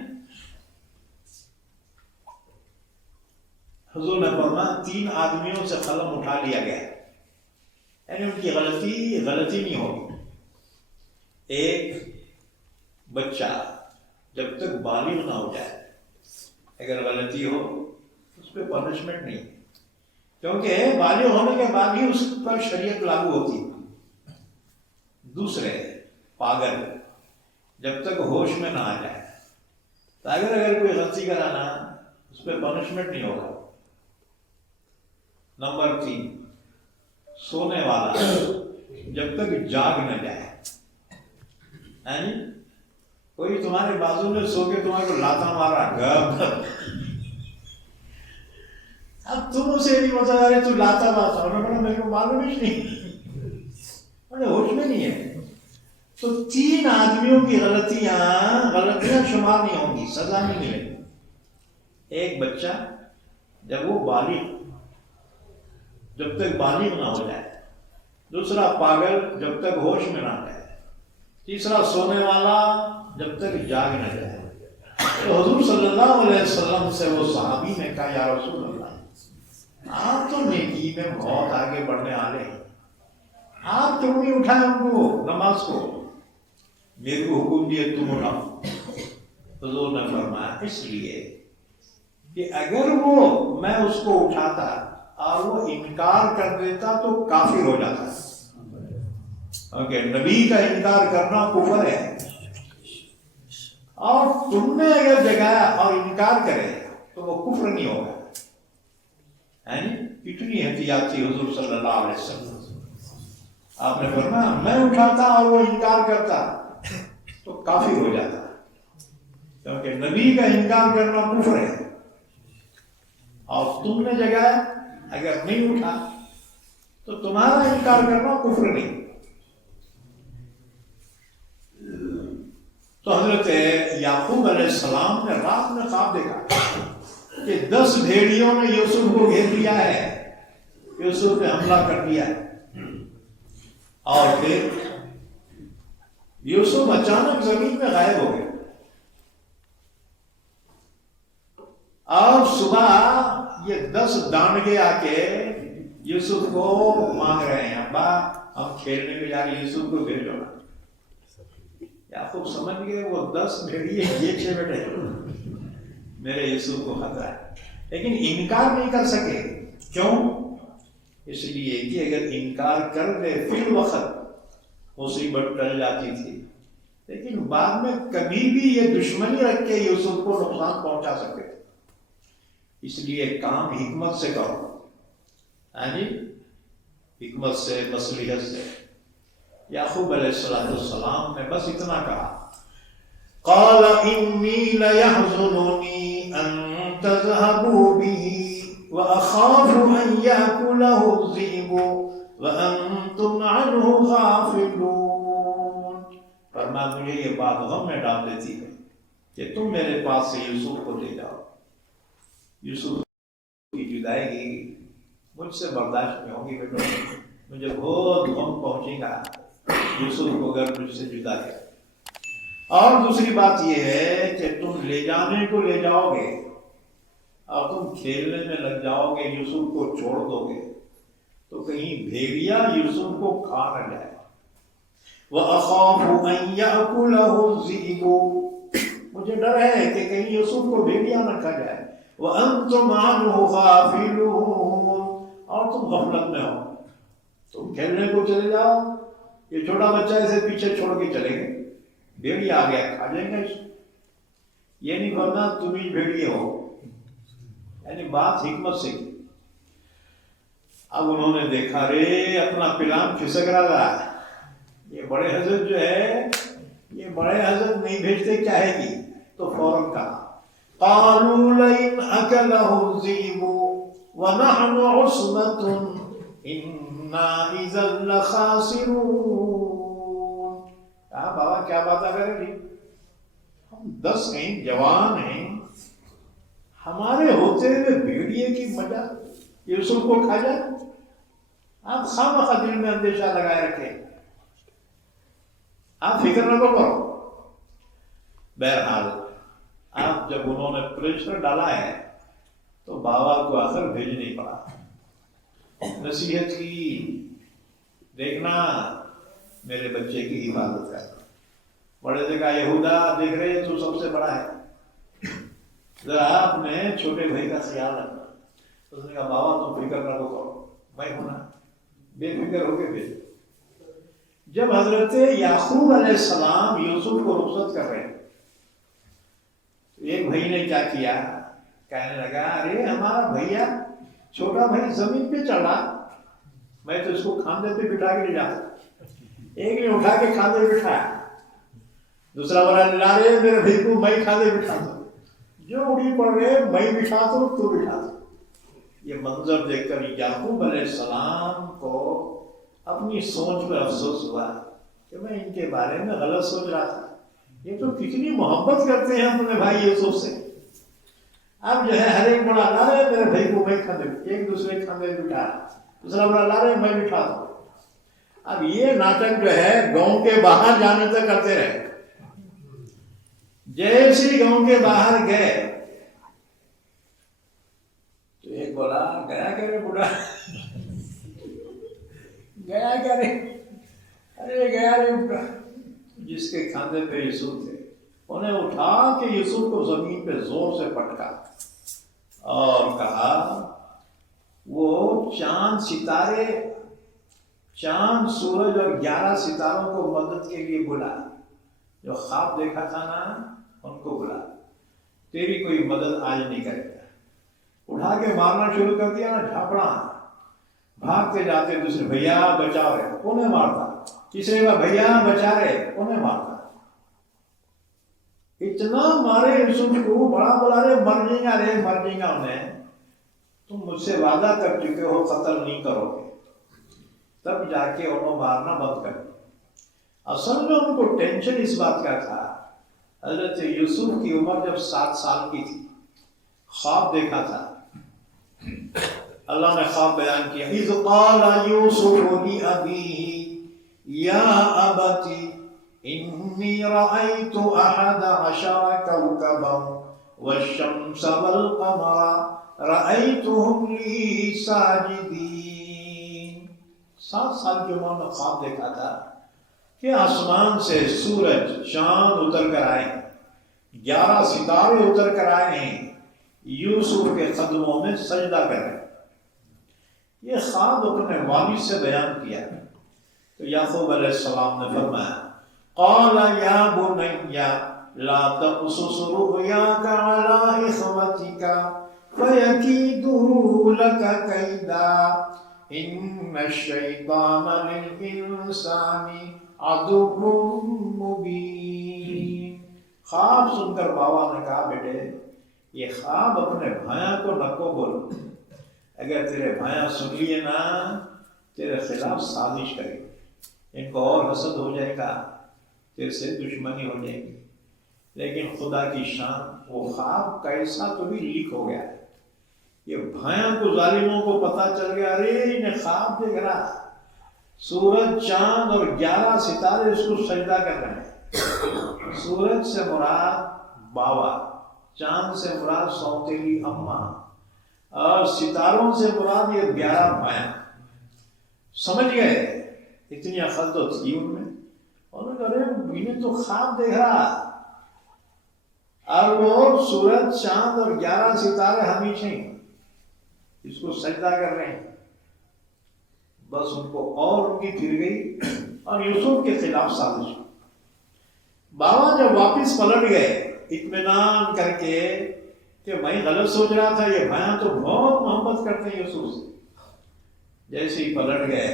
حضور نے فرمایا 3 آدمیوں سے قلم اٹھا لیا گیا، یعنی ان کی غلطی نہیں ہوگی۔ ایک بچہ جب تک بالغ نہ ہو جائے اگر غلطی ہو اس پہ پنشمنٹ نہیں، کیونکہ بالغ ہونے کے بعد ہی اس پر شریعت لاگو ہوتی ہے۔ دوسرے پاگل جب تک ہوش میں نہ آ جائے، تو اگر کوئی غلطی کرانا اس پہ پنشمنٹ نہیں ہوگا۔ نمبر 3 سونے والا جب تک جاگ نہ جائے، یعنی کوئی تمہارے بازو میں سو کے تمہارے کو لاتا مارا گھر، اب تم اسے نہیں بتا رہے تو لاتا میرے کو معلوم ہی نہیں، ہوش میں نہیں ہے۔ تو 3 آدمیوں کی غلطیاں شمار نہیں ہوں گی، سزا نہیں ملے گی۔ ایک بچہ جب وہ جب تک بالغ نہ ہو جائے، دوسرا پاگل جب تک ہوش میں نہ جائے، تیسرا سونے والا جب تک جاگ نہ جائے۔ تو حضور صلی اللہ علیہ وسلم سے وہ صحابی نے کہا یا رسول اللہ، آپ تو نیکی میں بہت آگے بڑھنے والے ہیں، آپ کیوں نہیں اٹھائے ان کو نماز کو؟ میرے کو حکم دیے تم اٹھاؤ۔ حضور نے فرمایا اس لیے کہ اگر میں اس کو اٹھاتا اور وہ انکار کر دیتا تو کافر ہو جاتا ہے، کیونکہ نبی کا انکار کرنا کفر ہے، اور تم نے اگر جگایا اور انکار کرے تو وہ کفر نہیں ہوگا۔ یعنی کتنی احتیاط تھی حضور صلی اللہ علیہ وسلم۔ آپ نے فرمایا میں اٹھاتا اور وہ انکار کرتا تو کافر ہو جاتا، کیونکہ نبی کا انکار کرنا کفر ہے، اور تم نے جگایا اگر نہیں اٹھا تو تمہارا انکار کرنا کفر نہیں۔ تو حضرت یعقوب علیہ السلام نے رات میں خواب دیکھا کہ 10 بھیڑیوں نے یوسف کو گھیر لیا ہے، یوسف نے حملہ کر دیا ہے، اور پھر یوسف اچانک زمین میں غائب ہو گئے، اور صبح یہ 10 دانڈے آ کے یوسف کو مانگ رہے ہیں، ابا ہم کھیلنے میں جا رہے، یوسف کو بھیجو نا۔ یعقوب سمجھ گئے وہ 10 بھیڑیے یہ 6 بیٹے میرے یوسف کو خطرہ ہے، لیکن انکار نہیں کر سکے۔ کیوں؟ اس لیے کہ اگر انکار کر دے فی الوقت مصیبت ٹل جاتی تھی، لیکن بعد میں کبھی بھی یہ دشمنی رکھ کے یوسف کو نقصان پہنچا سکتے تھے۔ اس لیے کام حکمت سے کرو، یعنی حکمت سے، مصلحت سے۔ یعقوب علیہ السلام نے بس اتنا کہا، قال انی لیحزننی ان تذهبوا به واخاف ان یاکلہ الذئب وانتم عنہ غافلون۔ فرمایا مجھے یہ بات غم میں ڈال دیتی ہے کہ تم میرے پاس سے یوسف کو لے جاؤ، یوسف کی جدائی مجھ سے برداشت نہیں ہوگی بیٹو، مجھے بہت غم پہنچے گا یوسف کو اگر مجھ سے جدا کیا۔ اور دوسری بات یہ ہے کہ تم لے جانے کو لے جاؤ گے اور تم کھیلنے میں لگ جاؤ گے، یوسف کو چھوڑ دو گے تو کہیں بھیڑیا یوسف کو کھا نہ جائے۔ وَأَخَافُ أَن يَأْكُلَهُ الذِّئْبُ، مجھے ڈر ہے کہ کہیں یوسف کو بھیڑیا نہ کھا جائے۔ وَأَنْتُمْ عَنْهُ غَافِلُونَ، اور تم غفلت میں ہو، تم کھیلنے کو چلے جاؤ، یہ چھوٹا بچہ اسے پیچھے چھوڑ کے چلے گئے، بھیڑیا آ گیا کھا جائیں گے۔ یہ نہیں بننا تم ہی بھیڑیے ہو، یعنی بات حکمت سے کی۔ اب انہوں نے دیکھا رے اپنا پلان کھسک رہا تھا، یہ بڑے حضرت جو ہے یہ بڑے حضرت نہیں بھیجتے چاہے گی، تو فوراً کہا قالوا لئن أكله الذئب ونحن عصبة إنا إذا لخاسرون۔ کہا بابا کیا باتیں کریں گے، ہم 10 ہیں، جوان ہیں، ہمارے ہوتے ہوئے بھیڑیے کی مجا یوسف کو کھا جائے؟ آپ خواہ دل میں اندیشہ لگائے رکھے، آپ فکر نہ کرو۔ بہرحال آپ جب انہوں نے پریشر ڈالا ہے تو بابا کو آخر بھیجنا ہی پڑا، نصیحت کی، دیکھنا میرے بچے کی حفاظت کرنا۔ بڑے سے کہا یہودا دیکھ رہے تو سب سے بڑا ہے، ذرا آپ نے چھوٹے بھائی کا خیال رکھنا۔ اس نے کہا بابا تم فکر نہ کرو، میں ہونا، بے فکر ہو کے بھیجو۔ جب حضرت یعقوب علیہ السلام یوسف کو رخصت کر رہے ہیں، ایک بھائی نے کیا کیا، کہنے لگا ارے ہمارا بھیا چھوٹا بھائی زمین پہ چڑھا، میں تو اس کو کھاندے پہ بٹھا کے لے جاتا۔ ایک نے اٹھا کے کھاندے بٹھایا، دوسرا بولا لا رے میرے بھائی کو میں کھاندے بٹھاتا ہوں، جو اڑی پڑ رہے میں بٹھاتا ہوں تو بٹھاتا ہوں۔ یہ منظر دیکھ کر یعقوب علیہ السلام کو اپنی سوچ پہ افسوس ہوا کہ میں ان کے بارے میں غلط سوچ رہا تھا، یہ تو کتنی محبت کرتے ہیں اپنے بھائی یوسف سے۔ اب جو ہے ہر ایک بڑا لا رہے میرے بھائی کو میں کھاندے، ایک دوسرے کھاندے بٹھا، دوسرا بڑا لا رہے میں بٹھاتا ہوں۔ اب یہ ناٹک جو ہے گاؤں کے باہر جانے تک کرتے رہے۔ جیسے گاؤں کے باہر گئے تو ایک بولا گیا کیا رے بوڑھا، گیا کیا رے، ارے گیا رے بوڑھا، جس کے کھاندے پہ یوسف تھے، انہیں اٹھا کے یوسف کو زمین پہ زور سے پٹکا اور کہا وہ چاند ستارے، چاند سورج اور 11 ستاروں کو مدد کے لیے بلا، جو خواب دیکھا تھا نا ان کو بلا، تیری کوئی مدد آج نہیں کرے گا۔ اٹھا کے مارنا شروع کر دیا نا، جھاپڑا، بھاگتے جاتے دوسرے بھیا بچاؤ رہے انہیں مارتا، تیسرے کا بھیا بچا رہے انہیں مارتا، اتنا مارے یوسف کو، بڑا بلا رہے مر جائیں گا، رے مر جائیں گا انہیں، تم مجھ سے وعدہ کر چکے ہو قتل نہیں کرو گے، تب جا کے انہوں مارنا بند کر دیا۔ اصل میں ان کو ٹینشن اس بات کا تھا، حضرت یوسف کی عمر جب 7 سال کی تھی، خواب دیکھا تھا، اللہ نے خواب بیان کیا، اذ قال یوسف لأبیہ یا ابت انی رأیت 11 کوکبا والشمس والقمر رأیتهم لی ساجدین۔ 7 سال کی عمر میں خواب دیکھا تھا کہ آسمان سے سورج چاند اتر کر آئے ہیں، 11 ستارے اتر کر آئے ہیں، یوسف کے قدموں میں سجدہ کر رہے ہیں۔ یہ خواب اپنے والد سے بیان کیا تو یعقوب علیہ السلام نے فرمایا قال یا بنی لا تقصص رؤیاک علی اخوتک فیکیدوا لک کیدا ان الشیطان للانسان عدو مبین۔ خواب سن کر بابا نے کہا بیٹے یہ خواب اپنے بھائیوں کو نہ کو بولو، اگر تیرے بھائیاں سن لیے نا تیرے خلاف سازش کرے گا، ان کو اور حسد ہو جائے گا، تیرے سے دشمنی ہو جائے گی۔ لیکن خدا کی شان، وہ خواب کیسا تو بھی لیک ہو گیا ہے، یہ بھائیوں کو، ظالموں کو پتہ چل گیا، ارے انہیں خواب دیکھ رہا، سورج چاند اور 11 ستارے اس کو سجدہ کر رہے ہیں۔ سورج سے مراد بابا، چاند سے مراد سوتیلی اماں، اور ستاروں سے مراد یہ 11 بھائیاں۔ سمجھ گئے، اتنی عقل تو تھی ان میں، انہوں نے کہا ارے انہیں تو خواب دیکھ رہا، اور وہ سورج چاند اور 11 ستارے ہمیشہ اس کو سجدہ کر رہے ہیں۔ بس ان کو اور ان کی پھر گئی اور یوسف کے خلاف سازش۔ بابا جب واپس پلٹ گئے اطمینان کر کے کہ میں غلط سوچ رہا تھا، یہ بھائیاں تو بہت محبت کرتے ہیں یوسف سے، جیسے ہی پلٹ گئے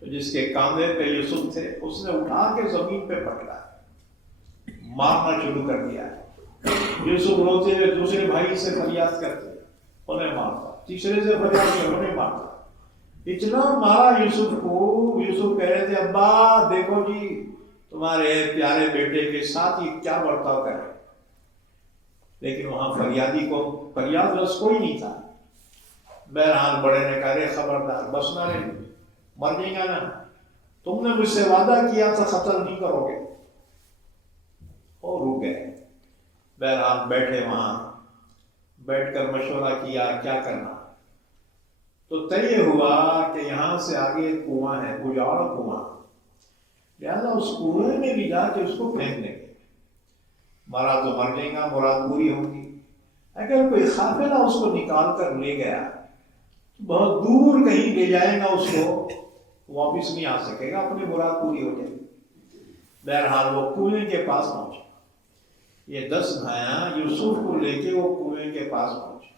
تو جس کے کاندھے پہ یوسف تھے اس نے اٹھا کے زمین پہ پکڑا، مارنا شروع کر دیا ہے۔ یوسف روتے ہوئے دوسرے بھائی سے فریاد کرتے انہیں مارتا، تیسرے سے فریاد کرتے انہیں مارتا، اتنا مارا یوسف کو۔ یوسف کہہ رہے تھے ابا دیکھو جی تمہارے پیارے بیٹے کے ساتھ یہ کیا برتاؤ کر رہے، لیکن وہاں فریادی کو فریاد رس کوئی نہیں تھا۔ بہرحال بڑے نے کہا رے خبردار بس نہ رہے، مر جائیں گا نا، تم نے مجھ سے وعدہ کیا تھا قتل نہیں کرو گے، اور رک گئے۔ بہرحال بیٹھے وہاں، بیٹھ کر مشورہ کیا کیا کرنا، تو طے ہوا کہ یہاں سے آگے ایک کنواں ہے، اجاڑ کنواں، لہٰذا اس کنویں میں بھی جا کے اس کو پھینک دیں گے، مرا تو مر جائے گا، مراد پوری ہوگی۔ اگر کوئی قافلہ اس کو نکال کر لے گیا، بہت دور کہیں لے جائے گا اس کو، واپس نہیں آ سکے گا، اپنی مراد پوری ہو جائے گی۔ بہرحال وہ کنویں کے پاس پہنچے، یہ 10 بھائیاں یوسف کو لے کے وہ کنویں کے پاس پہنچے۔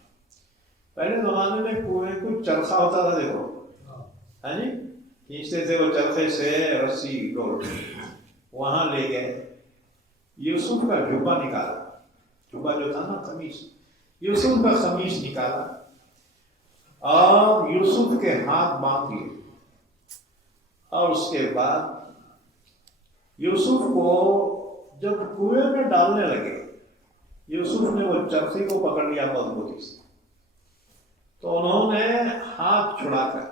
پہلے زمانے میں کنویں کو چرخہ ہوتا تھا، دیکھو ہے نی، کھینچتے تھے وہ چرخے سے رسی ڈول، وہاں لے گئے۔ یوسف کا جبہ نکالا، جبہ جو تھا نا قمیص، یوسف کا قمیص نکالا اور یوسف کے ہاتھ باندھ دیے، اور اس کے بعد یوسف کو جب کنویں میں ڈالنے لگے، یوسف نے وہ چرخی کو پکڑ لیا مضبوطی سے، تو انہوں نے ہاتھ چھڑا کر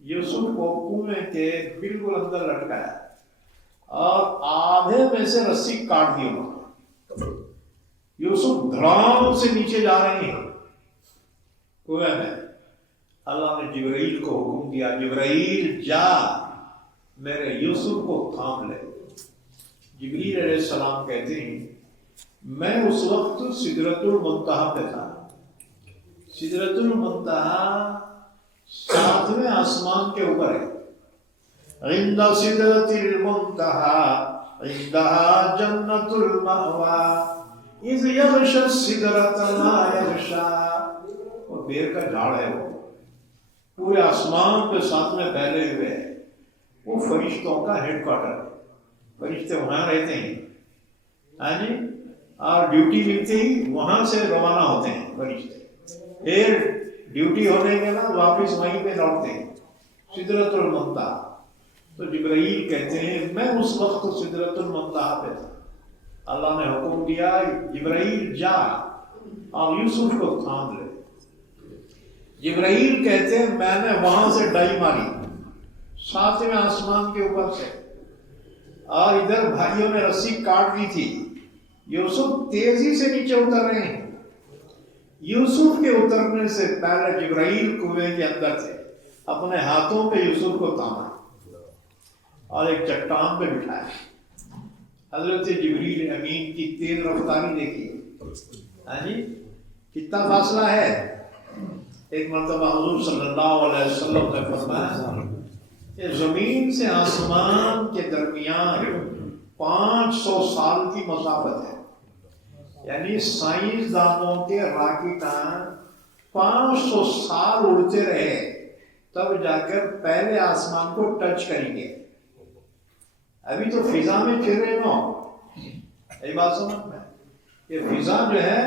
یوسف کو کنویں کے بالکل اندر لٹکایا اور آدھے میں سے رسی کاٹ دی انہوں نے۔ یوسف دھڑام سے نیچے جا رہے ہیں کنویں میں، اللہ نے جبرائیل کو حکم دیا جبرائیل جا میرے یوسف کو تھام لے۔ جبریل علیہ السلام کہتے ہیں میں اس وقت سدرۃ المنتہا پہ تھا۔ سدرۃ المنتہا 7ویں آسمان کے اوپر ہے، عند سدرۃ المنتہا عندہا جنت المأوی اذ یغشی السدرۃ ما یغشی، وہ بیر کا جھاڑ ہے، وہ پورے آسمان پہ 7ویں پھیلے ہوئے ہے، وہ فرشتوں کا ہیڈ کوارٹر ہے، فرشتے وہاں رہتے ہیں، ہاں جی، اور ڈیوٹی ملتے ہی وہاں سے روانہ ہوتے ہیں فرشتے، پھر ڈیوٹی ہونے کے بعد واپس وہیں پہ لوٹتے ہیں، سدرۃ المنتہا۔ تو جبرائیل کہتے ہیں میں اس وقت سدرۃ المنتہا پہ تھا، اللہ نے حکم دیا جبرائیل جا اور یوسف کو تھام لے۔ جبرائیل کہتے ہیں میں نے وہاں سے ڈائی ماری 7ویں آسمان کے اوپر سے، اور ادھر بھائیوں نے رسی کاٹ دی تھی، یوسف تیزی سے نیچے اتر رہے ہیں۔ یوسف کے اترنے سے پہلے جبرائیل کنویں کے اندر تھے، اپنے ہاتھوں پہ یوسف کو تھاما اور ایک چٹان پہ بٹھایا۔ حضرت جبریل امین کی تیز رفتاری دیکھیے، ہاں جی، کتنا فاصلہ ہے۔ ایک مرتبہ حضور صلی اللہ علیہ وسلم نے فرمایا کہ زمین سے آسمان کے درمیان 500 سال کی مسافت ہے، یعنی سائنسدانوں کے راکٹان 500 سال اڑتے رہے تب جا کر پہلے آسمان کو ٹچ کریں گے۔ ابھی تو فضا میں پھر رہے نو، یہ بات سمجھ میں، یہ فضا جو ہے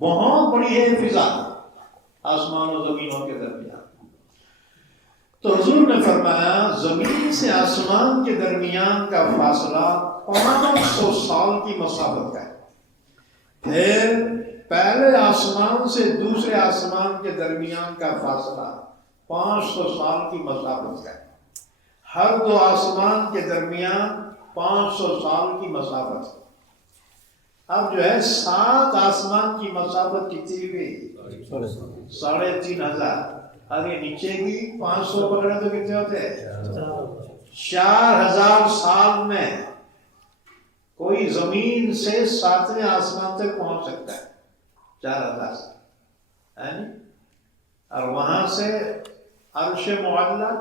بہت بڑی ہے، فضا آسمان و زمینوں کے درمیان۔ تو حضور نے فرمایا زمین سے آسمان کے درمیان کا فاصلہ 500 سال کی مسافت کا ہے، پھر پہلے آسمان سے دوسرے آسمان کے درمیان کا فاصلہ 500 سال کی مسافت کا ہے، ہر 2 آسمان کے درمیان 500 سال کی مسافت ہے۔ اب جو ہے 7 آسمان کی مسافت کتنی ہوئی؟ 3500۔ آگے نیچے بھی 500 پکڑے تو کتنے ہوتے ہیں؟ 4000 سال میں کوئی زمین سے 7ویں آسمان تک پہنچ سکتا ہے، 4000 سال، اور وہاں سے عرش معلیٰ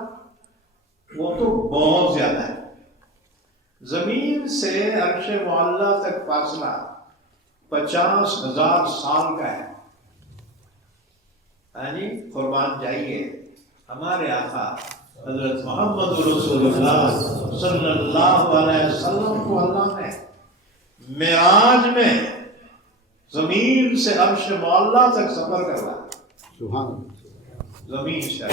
وہ تو بہت زیادہ ہے۔ زمین سے عرش معلیٰ تک فاصلہ 50,000 سال کا ہے۔ قربان جائیے، ہمارے آقا حضرت محمد رسول اللہ صلی اللہ علیہ وسلم کو اللہ نے معراج میں زمین سے عرش معلیٰ تک سفر کرنا، سبحان اللہ، زمین سے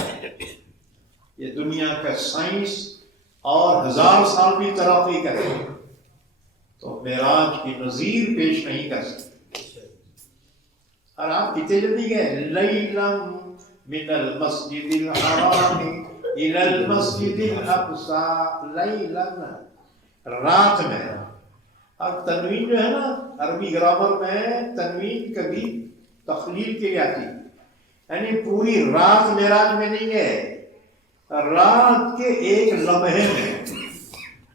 یہ دنیا کا سائنس اور 1000 سال بھی ترقی کرے تو معراج کی نظیر پیش نہیں کر سکتے۔ اور آپ کتنے جلدی گئے، لیلم من المسجد الحرام الى المسجد الاقصى لیلم، رات میں۔ اب تنوین جو ہے نا عربی گرامر میں تنوین کبھی تخلیل کے لیے آتی، یعنی پوری رات معراج میں نہیں ہے، رات کے ایک لمحے میں،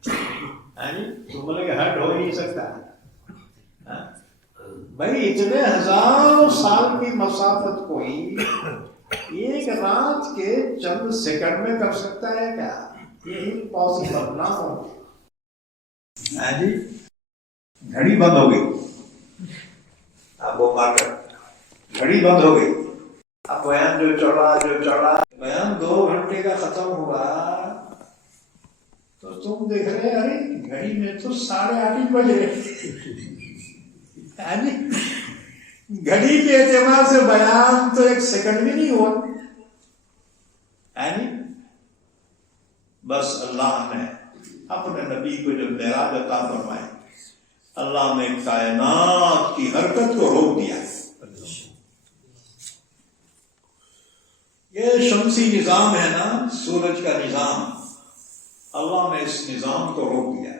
یعنی تم بولے کہ ہٹ ہو ہی نہیں سکتا بھائی، اتنے 1000 سال کی مسافت کوئی ایک رات کے چند سیکنڈ میں کر سکتا ہے کیا؟ یہ امپاسبل نہ ہو۔ جی گھڑی بند ہو گئی، اب وہ مار کر گھڑی بند ہو گئی، اب بیان جو چڑھا بیان 2 گھنٹے کا ختم ہوا تو تم دیکھ رہے ارے گھڑی میں تو 8:30 بج رہے، گھڑی کے اعتبار سے بیان تو 1 سیکنڈ بھی نہیں ہوا۔ بس اللہ نے اپنے نبی کو جو معراج عطا فرمائے، اللہ نے کائنات کی حرکت کو روک دیا۔ یہ شمسی نظام ہے نا، سورج کا نظام، اللہ نے اس نظام کو روک دیا،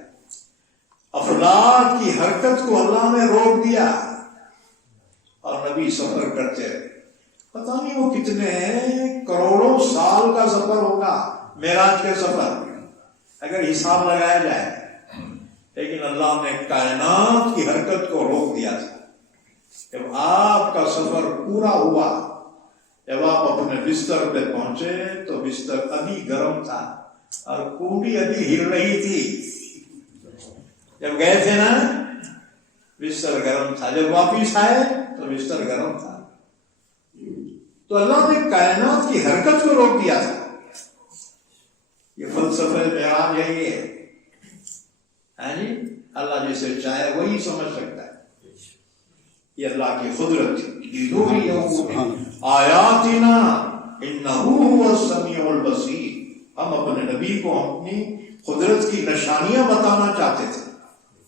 افلاک کی حرکت کو اللہ نے روک دیا، اور نبی سفر کرتے رہے۔ پتہ نہیں وہ کتنے کروڑوں سال کا سفر ہوگا معراج کے سفر، اگر حساب لگایا جائے، لیکن اللہ نے کائنات کی حرکت کو روک دیا تھا۔ جب آپ کا سفر پورا ہوا، جب آپ اپنے بستر پہ پہنچے تو بستر ابھی گرم تھا اور کنڈی ابھی ہل رہی تھی۔ جب گئے تھے نا بستر گرم تھا، جب واپس آئے تو بستر گرم تھا۔ تو اللہ نے کائنات کی حرکت کو روک دیا تھا۔ یہ فلسفہ معراج یہی ہے، جی اللہ جسے چاہے وہی سمجھ سکتا ہے، یہ اللہ کی قدرت تھی۔ آیاتنا انہ هو السمیع البصیر، ہم اپنے نبی کو اپنی قدرت کی نشانیاں بتانا چاہتے تھے،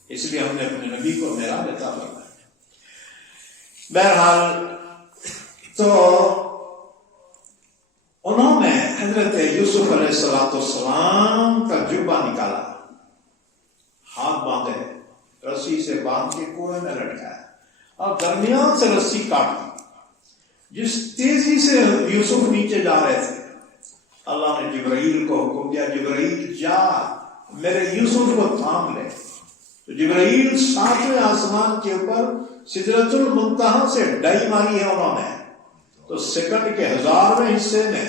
اس لیے ہم نے اپنے نبی کو معراج عطا فرمایا۔ بہرحال تو انہوں نے حضرت یوسف علیہ السلام کا جبہ نکالا، ہاتھ باندھے، رسی سے باندھ کے کنویں میں لٹکایا اور درمیان سے رسی کاٹ دی۔ جس تیزی سے یوسف نیچے جا رہے تھے، اللہ نے جبرائیل کو حکم دیا، جبرائیل جا میرے یوسف کو تھام لے۔ تو جبرائیل 7ویں آسمان کے اوپر سدرۃ المنتہا سے ڈائی ماری ہے انہوں نے، تو سیکنڈ کے 1000ویں حصے میں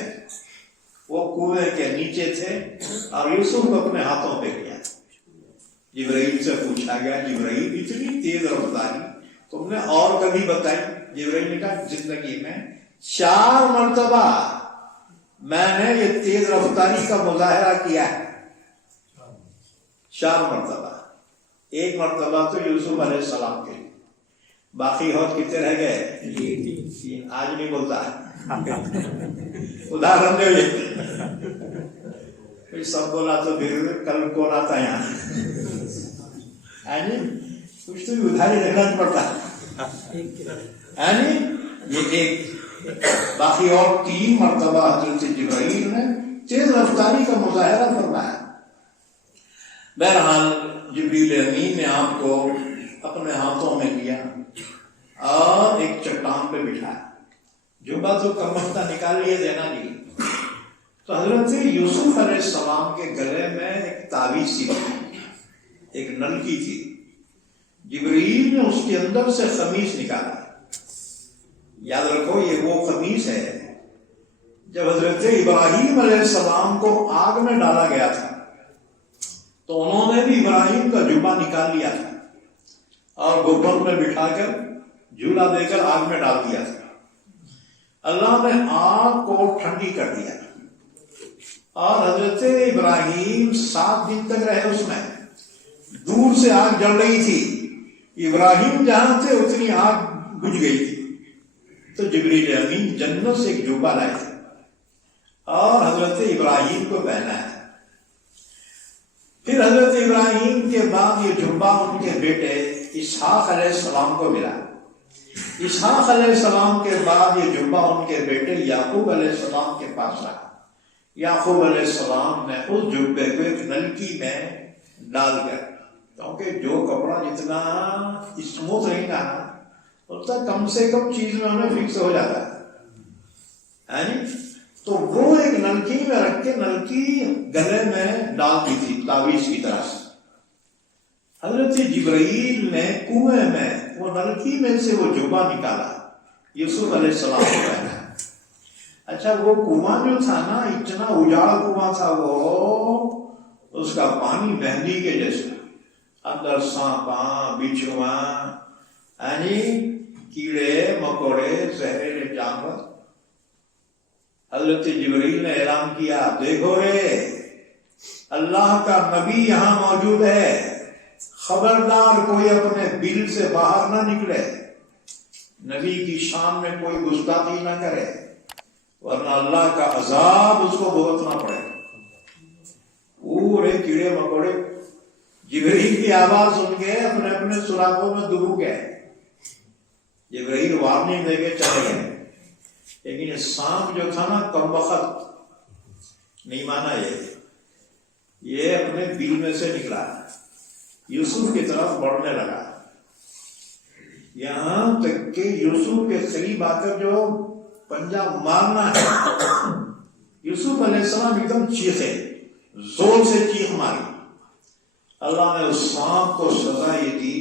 وہ کنویں کے نیچے تھے اور یوسف کو اپنے ہاتھوں پہ لیا۔ جبرائیل سے پوچھا گیا، جبرائیل اتنی تیز رفتاری تم نے اور کبھی بتائی؟ جبرائیل نے کہا زندگی میں 4 مرتبہ میں نے یہ تیز رفتاری کا مظاہرہ کیا ہے، 4 مرتبہ، 1 مرتبہ تو یوسف علیہ السلام کے لیے، باقی اور کتنے رہ گئے؟ 3۔ آج نہیں بولتا ادھارن دے، کوئی سب بولا تو پھر کل کون آتا یہاں، کچھ تو بھی ادھاری رکھنا پڑتا ہے۔ یہ 1، باقی اور 3 مرتبہ حضرت جبرائیل نے تیز رفتاری کا مظاہرہ فرمایا۔ بہرحال جبریل امین نے آپ کو اپنے ہاتھوں میں لیا اور ایک چٹان پہ بٹھایا، جبہ تو کمرتا نکال لیے دینا جی۔ تو حضرت یوسف علیہ السلام کے گلے میں ایک تعویذ سی تھی، ایک نلکی تھی، جبریل نے اس کے اندر سے قمیص نکالا۔ یاد رکھو یہ وہ قمیص ہے جب حضرت ابراہیم علیہ السلام کو آگ میں ڈالا گیا تھا تو انہوں نے بھی ابراہیم کا جبہ نکال لیا تھا اور گھٹنوں میں بٹھا کر جھولا دے کر آگ میں ڈال دیا تھا۔ اللہ نے آگ کو ٹھنڈی کر دیا اور حضرت ابراہیم 7 دن تک رہے اس میں، دور سے آگ جل رہی تھی ابراہیم جہاں تھے اتنی آگ بجھ گئی تھی، تو جبریل امین جنت سے ایک جوبہ لائے تھے اور حضرت ابراہیم کو پہنایا تھا۔ پھر حضرت ابراہیم کے بعد یہ جوبہ ان کے بیٹے اسحاق علیہ السلام کو ملا۔ اسحاق علیہ السلام کے بعد یہ جوبہ ان کے بیٹے یعقوب علیہ السلام کے پاس رہا۔ یعقوب علیہ السلام نے اس جبے کو ایک نلکی میں ڈال کر، کیونکہ جو کپڑا جتنا اسموتھ رہے گا اتنا کم سے کم چیز میں انہیں فکس ہو جاتا ہے، تو وہ ایک نلکی میں رکھ کے نلکی گلے میں ڈال دی تھی تعویذ کی طرح سے۔ حضرت جبرائیل نے کنویں میں وہ نلکی میں سے وہ جوبہ نکالا، یوسف علیہ السلام کو پہنا۔ اچھا وہ کنواں جو تھا نا، اتنا اجاڑ کنواں تھا وہ، اس کا پانی مہندی کے جیسا، اندر سانپاں بچھواں کیڑے مکوڑے زہریلے جانور۔ حضرت جبرائیل نے اعلان کیا، دیکھو رے اللہ کا نبی یہاں موجود ہے، خبردار کوئی اپنے بل سے باہر نہ نکلے، نبی کی شان میں کوئی گستاخی نہ کرے، ورنہ اللہ کا عذاب اس کو بھگتنا پڑے۔ پورے کیڑے مکوڑے جبرائیل کی آواز سن کے اپنے اپنے سوراخوں میں دبو گئے۔ جبرائیل وارننگ دے کے چلے گئے، لیکن سانپ جو تھا نا کم وقت نہیں مانا، یہ اپنے بل میں سے نکلا، یوسف کی طرف بڑھنے لگا، یہاں تک کہ یوسف کے قریب آ کر جو پنجہ مارنا ہے، یوسف علیہ السلام ایک دم چیخے، زور سے چیخ ماری۔ اللہ نے اس سانپ کو سزا یہ دی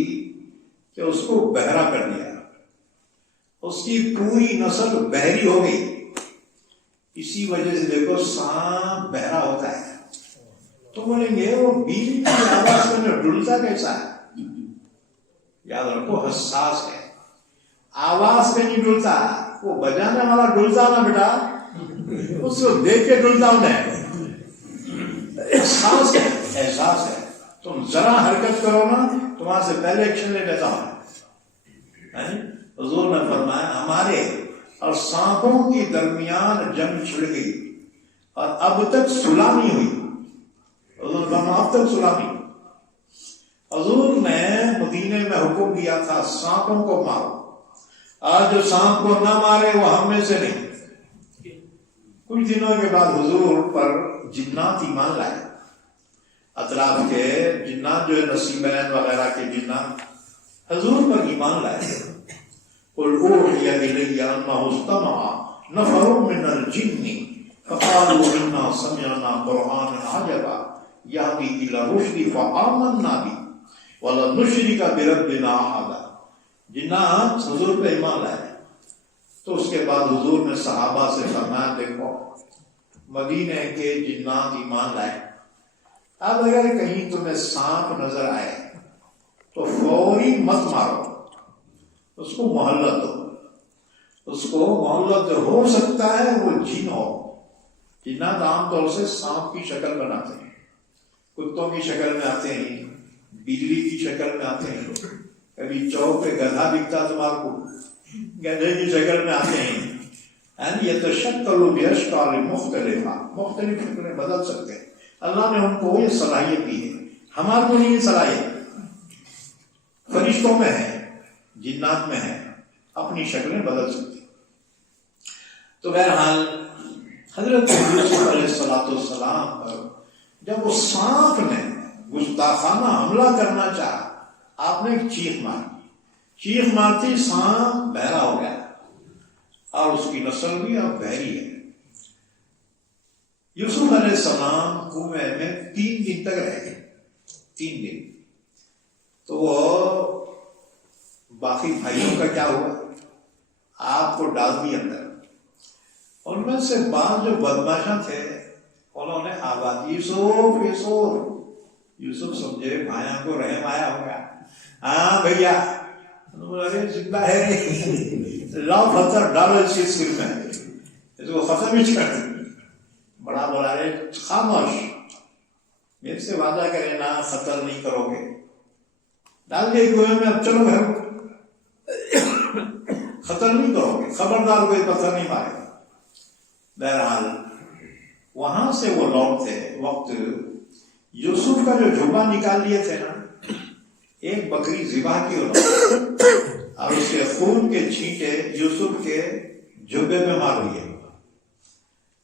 کہ اس کو بہرا کر دیا، اس کی پوری نسل بہری ہو گئی۔ اسی وجہ سے دیکھو سانپ بہرا ہوتا ہے، تو بولیں گے وہ بیوی کی آواز میں ڈلتا کیسا ہے؟ یاد رکھو حساس ہے، آواز پہ نہیں ڈلتا، وہ بجانے والا ڈلتا نا بیٹا، اس کو دیکھ کے ڈلتا انہیں، احساس ہے، احساس ہے۔ تم ذرا حرکت کرو نا تو وہاں سے پہلے ایکشن لے لیتا ہوں۔ حضور نے فرمایا ہمارے اور سانپوں کے درمیان جنگ چھڑ گئی اور اب تک صلح نہیں ہوئی۔ حضور نے فرمایا اب تک صلح نہیں۔ حضور نے مدینے میں حکم دیا تھا سانپوں کو مارو، آج جو سانپ کو نہ مارے وہ ہم میں سے نہیں۔ کچھ دنوں کے بعد حضور پر جنات ایمان لائے، اطراف کے جنات جو ہے نصیبین وغیرہ کے جنات حضور پر ایمان لائے۔ قل اوحی الی انہ استمع نفر من الجن فقالوا انا سمعنا قرآنا عجبا یہدی الی الرشد فآمنا بہ ولن نشرک بربنا احدا۔ جنات حضور پہ ایمان لائے، تو اس کے بعد حضور نے صحابہ سے فرمایا دیکھو مدینے کے جنات ایمان لائے، اب اگر کہیں تمہیں سانپ نظر آئے تو فوری مت مارو، اس کو مہلت دو، اس کو مہلت دو، ہو سکتا ہے وہ جن ہو۔ جنات عام طور سے سانپ کی شکل بناتے ہیں، کتوں کی شکل میں آتے ہیں، بجلی کی شکل میں آتے ہیں، کبھی چوک پہ گدھا دکھتا تمہارے کو، گدھے کی شکل میں آتے ہیں۔ یتشکل باشکال مختلفہ، مختلف شکلیں بدل سکتے ہیں، اللہ نے ان کو یہ صلاحیت دی ہے، ہمارے کو نہیں یہ صلاحیت، فرشتوں میں ہے، جنات میں ہے، اپنی شکلیں بدل سکتے ہیں۔ تو بہرحال حضرت یوسف علیہ السلام پر جب وہ سانپ نے گستاخانہ حملہ کرنا چاہا، آپ نے ایک چیخ ماری، چیخ مارتی سانپ بہرا ہو گیا اور اس کی نسل بھی اب بہری ہے۔ یوسف علیہ السلام کنویں میں 3 دن تک رہ گئے، 3 دن۔ تو وہ باقی بھائیوں کا کیا ہوا؟ آپ کو ڈال دی اندر۔ ان میں سے بعض جو بدماشاں تھے انہوں نے آواز یوسف یوسف، یوسف سمجھے بھائیوں کو رحم آیا ہوگا، ہاں بھیا ارے زندہ ہے، لاؤ پتھر ڈالو اس کے سر میں، اس کو ختم ہی کر دیں۔ بڑا بولا رہے خاموش، میرے سے وعدہ کرے نا قتل نہیں کرو گے، ڈال دیا کنویں میں، اب چلو گھر، خطر نہیں کرو گے، خبردار کوئی پتھر نہیں مارے گا۔ بہرحال وہاں سے وہ لوٹتے وقت یوسف کا جو جبہ نکال لیے تھے نا، ایک بکری ذبح کی اور اس کے خون کے چھینٹے یوسف کے جبے میں مار لیے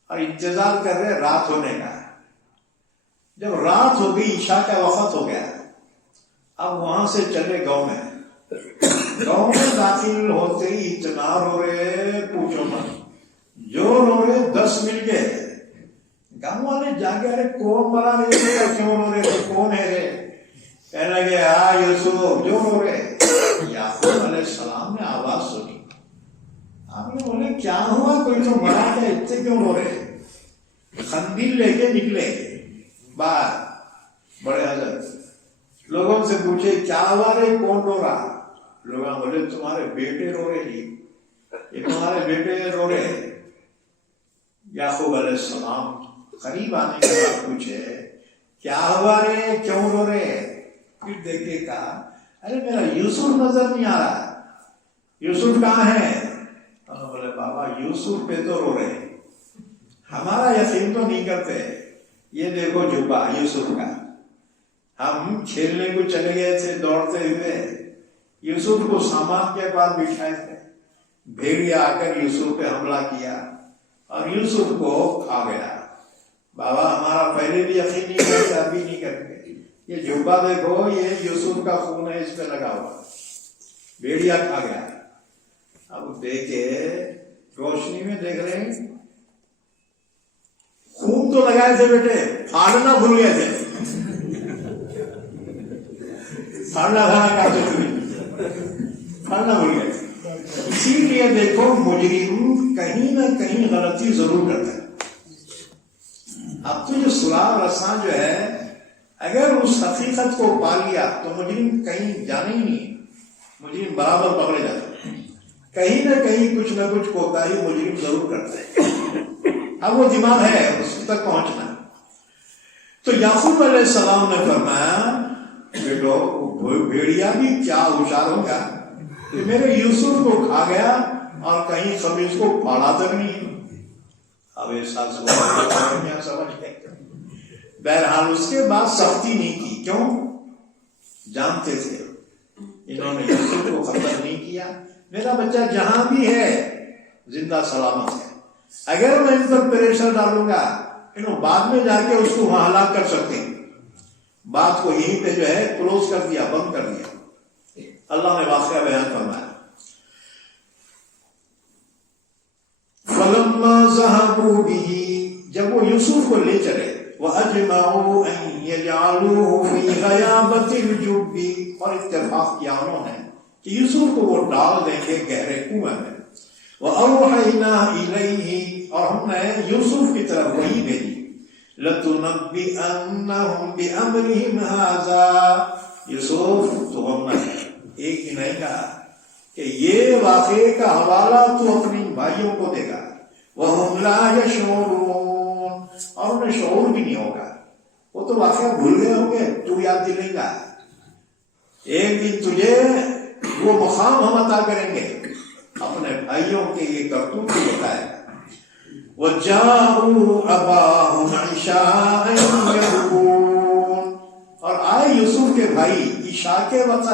اور انتظار کر رہے رات ہونے کا۔ جب رات ہو گئی، عشاء کا وقت ہو گیا، اب وہاں سے چلے گاؤں میں۔ گاؤں میں داخل ہوتے ہی اتنا رو رہے پوچھو مت، جو رو رہے 10 مل گئے۔ گاؤں والے جاگے، ارے کون مرا رہے، کیوں رو رہے، کون ہے رے؟ کہنے لگے ہاں یوسف جو رو رہے۔ یعقوب علیہ السلام نے آواز سنی، آپ نے بولے کیا ہوا، کوئی تو مرا ہے، اتنے کیوں رو رہے؟ خندیل لے کے نکلے باہر بڑے حضرت، لوگوں سے پوچھے کیا ہوا رے، کون رو رہا؟ لوگ بولے تمہارے بیٹے رو رہے جی، یہ تمہارے بیٹے رو رہے۔ یعقوب علیہ السلام قریب آنے کے بعد پوچھے کیا ہوا رے، کیوں رو رہے؟ پھر دیکھے کہا ارے میرا یوسف نظر نہیں آ رہا، یوسف کہاں ہے؟ انہوں نے بولے بابا یوسف پہ تو رو رہے، ہمارا یقین تو نہیں کرتے، یہ دیکھو جبہ یوسف کا، ہم کھیلنے کو چلے گئے تھے دوڑتے ہوئے، یوسف کو سامان کے پاس بٹھائے تھے، بھیڑیا آ کر یوسف پہ حملہ کیا اور یوسف کو کھا گیا۔ بابا ہمارا پہلے بھی یقین نہیں کرتے، ابھی نہیں کرتے، یہ جبہ دیکھو، یہ یوسف کا خون ہے، اس پہ لگا ہوا، بھیڑیا کھا گیا۔ اب دیکھے روشنی میں دیکھ رہے ہیں، خون تو لگائے تھے بیٹے، پھاڑنا بھول گئے تھے، پھاڑنا تھا پھاڑنا بھول گئے تھے۔ اسی لیے دیکھو مجرم کہیں نہ کہیں غلطی ضرور کرتا ہے۔ اب تو جو سراغ رساں جو ہے، اگر اس حقیقت کو پا لیا تو مجرم کہیں جانے ہی نہیں، مجرم برابر پکڑے جاتے ہیں، کہیں نہ کہیں کچھ نہ کچھ کوتاہی مجرم ضرور کرتا ہے۔ اب وہ دماغ ہے اس تک پہنچنا۔ تو یعقوب علیہ السلام نے فرمایا بیٹو بھیڑیا بھی کیا ہوشیار ہوگا کہ میرے یوسف کو کھا گیا اور کہیں خمیز کو پھاڑا تک نہیں۔ اب احساس ہوا، سمجھ گئے۔ بہرحال اس کے بعد سختی نہیں کی، کیوں؟ جانتے تھے انہوں نے یوسف کو قتل نہیں کیا، میرا بچہ جہاں بھی ہے زندہ سلامت ہے، اگر میں ان پر پریشر ڈالوں گا انہوں بعد میں جا کے اس کو وہاں ہلاک کر سکتے ہیں۔ بات کو یہیں پہ جو ہے کلوز کر دیا، بند کر دیا۔ اللہ نے واقعہ بیان فرمایا، فَلَمَّا ذَهَبُوا بِهِ، جب وہ یوسف کو لے چلے، وَأَجْمَعُوا أَن يَجْعَلُوهُ فِي غَيَابَةِ الْجُبِّ، اور اتفاق کیا انہوں نے کہ یوسف کو وہ ڈال دیں گے گہرے کنویں میں۔ وَأَوْحَيْنَا إِلَيْهِ، اور ہم نے یوسف کی طرف وحی بھیجی، لَتُنَبِّئَنَّهُمْ بِأَمْرِهِمْ هَذَا، یوسف تو ہم نے ایک ہی نہیں کہا کہ یہ واقعے کا حوالہ تو اپنے بھائیوں کو دے گا، وَهُمْ لَا يَشْعُرُونَ، اور انہیں شعور بھی نہیں ہوگا، وہ تو واقعہ بھول گئے ہوں گے، تو یاد دلائے گا، ایک دن تجھے وہ مقام ہم عطا کریں گے، اپنے بھائیوں کے یہ کرتوت کو بتائے۔ وَجَاءُوا أَبَاهُمْ عِشَاءً يَبْكُونَ، اور آئے یوسف کے بھائی عشاء کے وقت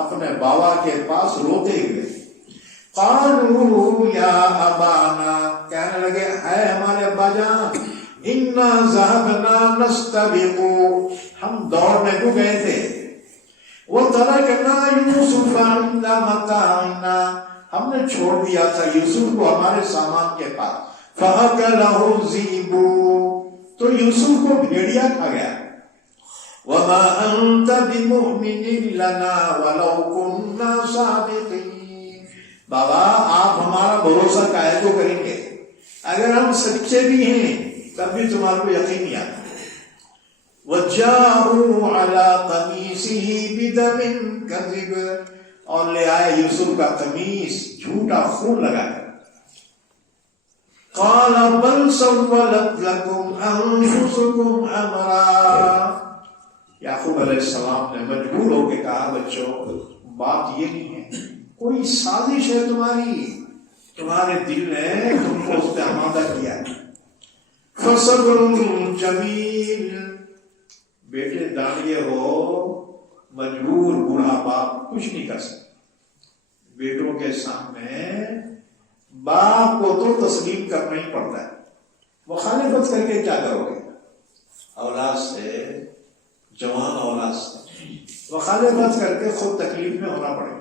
اپنے بابا کے پاس روتے ہوئے۔ قالوا یا ابانا، کہنے لگے اے ہمارے ابا جان، انا ذهبنا نستبق، ہم دوڑنے کو گئے تھے، وترکنا یوسف عند متاعنا، ہم نے چھوڑ دیا تھا یوسف کو ہمارے سامان کے پاس، فاکلہ الذئب، تو یوسف کو بھیڑیا کھا گیا۔ وما انت بمؤمن لنا ولو كنا صادقین، بابا آپ ہمارا بھروسہ کائے تو کریں گے، اگر ہم سچے بھی ہیں تب بھی تمہارے کو یقین نہیں آتا۔ وجاءوا على قميصه بدم كذب، اور لے آئے یوسف کا قمیص جھوٹا خون لگا کر۔ قال بل سولت لكم انفسكم امرا، یعقوب علیہ السلام نے مجبور ہو کے کہا بچوں بات یہ نہیں ہے، کوئی سازش ہے تمہاری، تمہارے دل نے تم کو اس پہ آمادہ کیا ہے۔ فصبر جمیل، بیٹے داڑیے ہو، مجبور بوڑھا باپ کچھ نہیں کر سکتا بیٹوں کے سامنے، باپ کو تو تسلیم کرنا ہی پڑتا ہے، مخالفت کر کے کیا کرو گے؟ اولاد سے، جوان اولاد سے مخالفت کر کے خود تکلیف میں ہونا پڑے گا،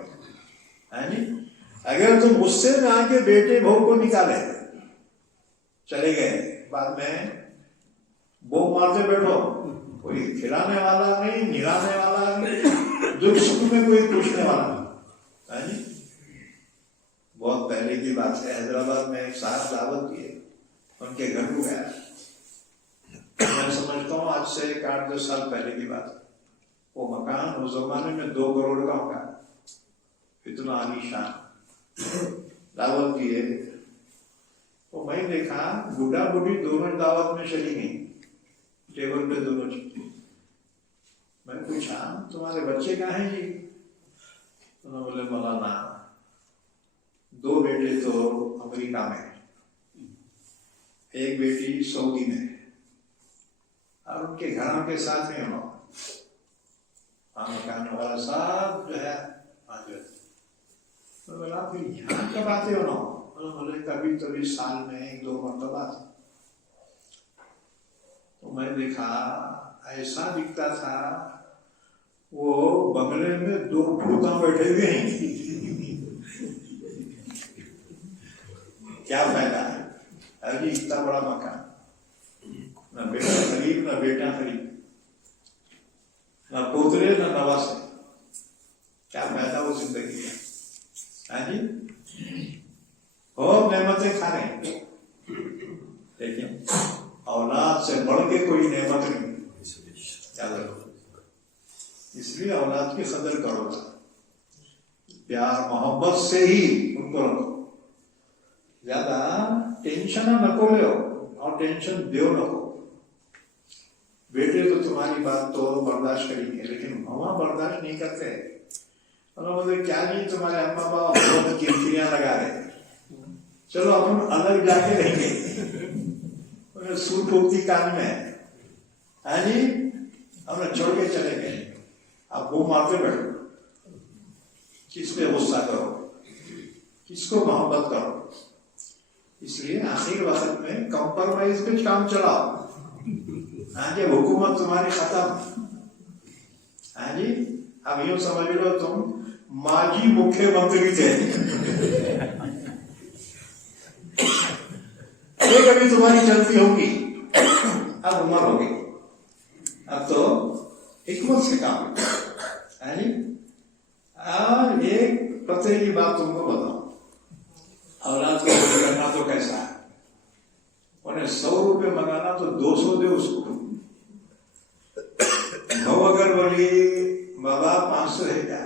ہے نہیں؟ اگر تم غصے میں آ کے بیٹے بہو کو نکالے، چلے گئے، بعد میں بو مارتے بیٹھو، کوئی کھلانے والا نہیں، نہلانے والا نہیں، دکھ سکھ میں کوئی پوچھنے والا نہیں، ہے نہیں؟ بہت پہلے کی بات ہے، حیدرآباد میں ایک صاحب دعوت دیے، ان کے گھر کو گیا، میں سمجھتا ہوں آج سے 8-10 سال پہلے کی بات ہے، وہ مکان اس زمانے میں 2 کروڑ کا مکان، اتنا عالی شان، دعوت دیے، تو میں دیکھا بوڑھا بوڑھی دونوں دعوت میں چلی گئی، ٹیبل پہ دونوں چلی، میں پوچھا تمہارے بچے کہاں ہیں جی؟ انہوں نے بولے مولانا 2 بیٹے تو امریکہ میں، ایک بیٹی سعودی میں، اور ان کے گھروں کے ساتھ میں ہوں، مکان والا صاحب جو ہے بولا پھر یہاں کب آتے ہو نا؟ بولے کبھی کبھی سال میں 1-2 مرتبہ، تو میں دیکھا ایسا دکھتا تھا وہ بنگلے میں 2 بھوتاں بیٹھے ہوئے ہیں، کیا فائدہ ہے؟ ابھی اتنا بڑا مکان، نہ بیٹا خرید نہ بیٹا خرید، نہ پوترے نہ نواسے، کیا فائدہ وہ زندگی کا؟ ہاں جی، بہت نعمتیں کھا رہے ہیں، لیکن اولاد سے بڑھ کے کوئی نعمت نہیں، یاد رکھو، اس لیے اولاد کی قدر کرو، پیار محبت سے ہی ان کو رکھو، زیادہ ٹینشن نہ کو لو اور ٹینشن دیو نہ کو۔ بیٹے تو تمہاری بات تو برداشت کریں گے، لیکن ماما برداشت نہیں کرتے، انہوں نے کیا نہیں تمہارے اما باپ بہت کیرکیاں لگا رہے، چلو اپن الگ جا کے رہیں گے، انہیں سو ٹوکتی کان میں، ہاں جی، ہم نے چھوڑ کے چلے گئے، آپ وہ مارتے بیٹھو، کس پہ غصہ کرو، کس کو محبت کرو، اس لیے آخر وقت میں کمپرومائز پہ کام چلاؤ، ہاں جی، حکومت تمہاری ختم، ہاں جی، اب یوں سمجھ لو تم ماجی مکھیہ منتری تھے، یہ کبھی تمہاری چلتی ہوگی، اب عمر ہوگی، اب تو حکمت سے کام، ہے جی۔ اور ایک پتے کی بات تم کو بتاؤں، اولاد کو کرنا تو کیسا ہے، انہیں 100 روپے منگانا تو 200 دے اس کو، بھو اگر بولی بابا 500 ہے کیا،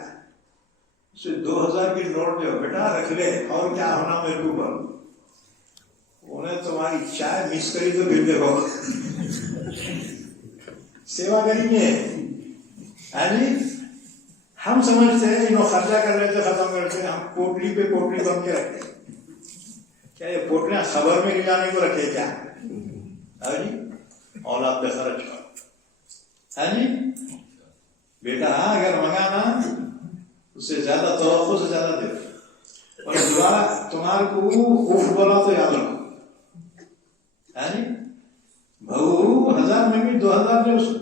اسے 2000 کی نوٹ دو، بیٹا رکھ لے، اور کیا ہونا میرے کو بول، انہیں تمہاری چائے مس کری تو پھر دیکھو، سیوا کریں گے، ہم سمجھتے ہیں انہوں خرچہ کر لیتے ختم کرتے ہیں، ہم پوٹلی پہ پوٹلی بن کے رکھتے ہیں، کیا یہ پوٹلیاں خبر میں لے جانے کو رکھے کیا، اولاد پہ خرچ کرو، بیٹا اگر منگانا اس سے زیادہ توقع سے زیادہ دے، اور دوبارہ تمہارے کو اف بولا تو یاد رکھو، بھو 1000 میں بھی 2000 دے اس کو،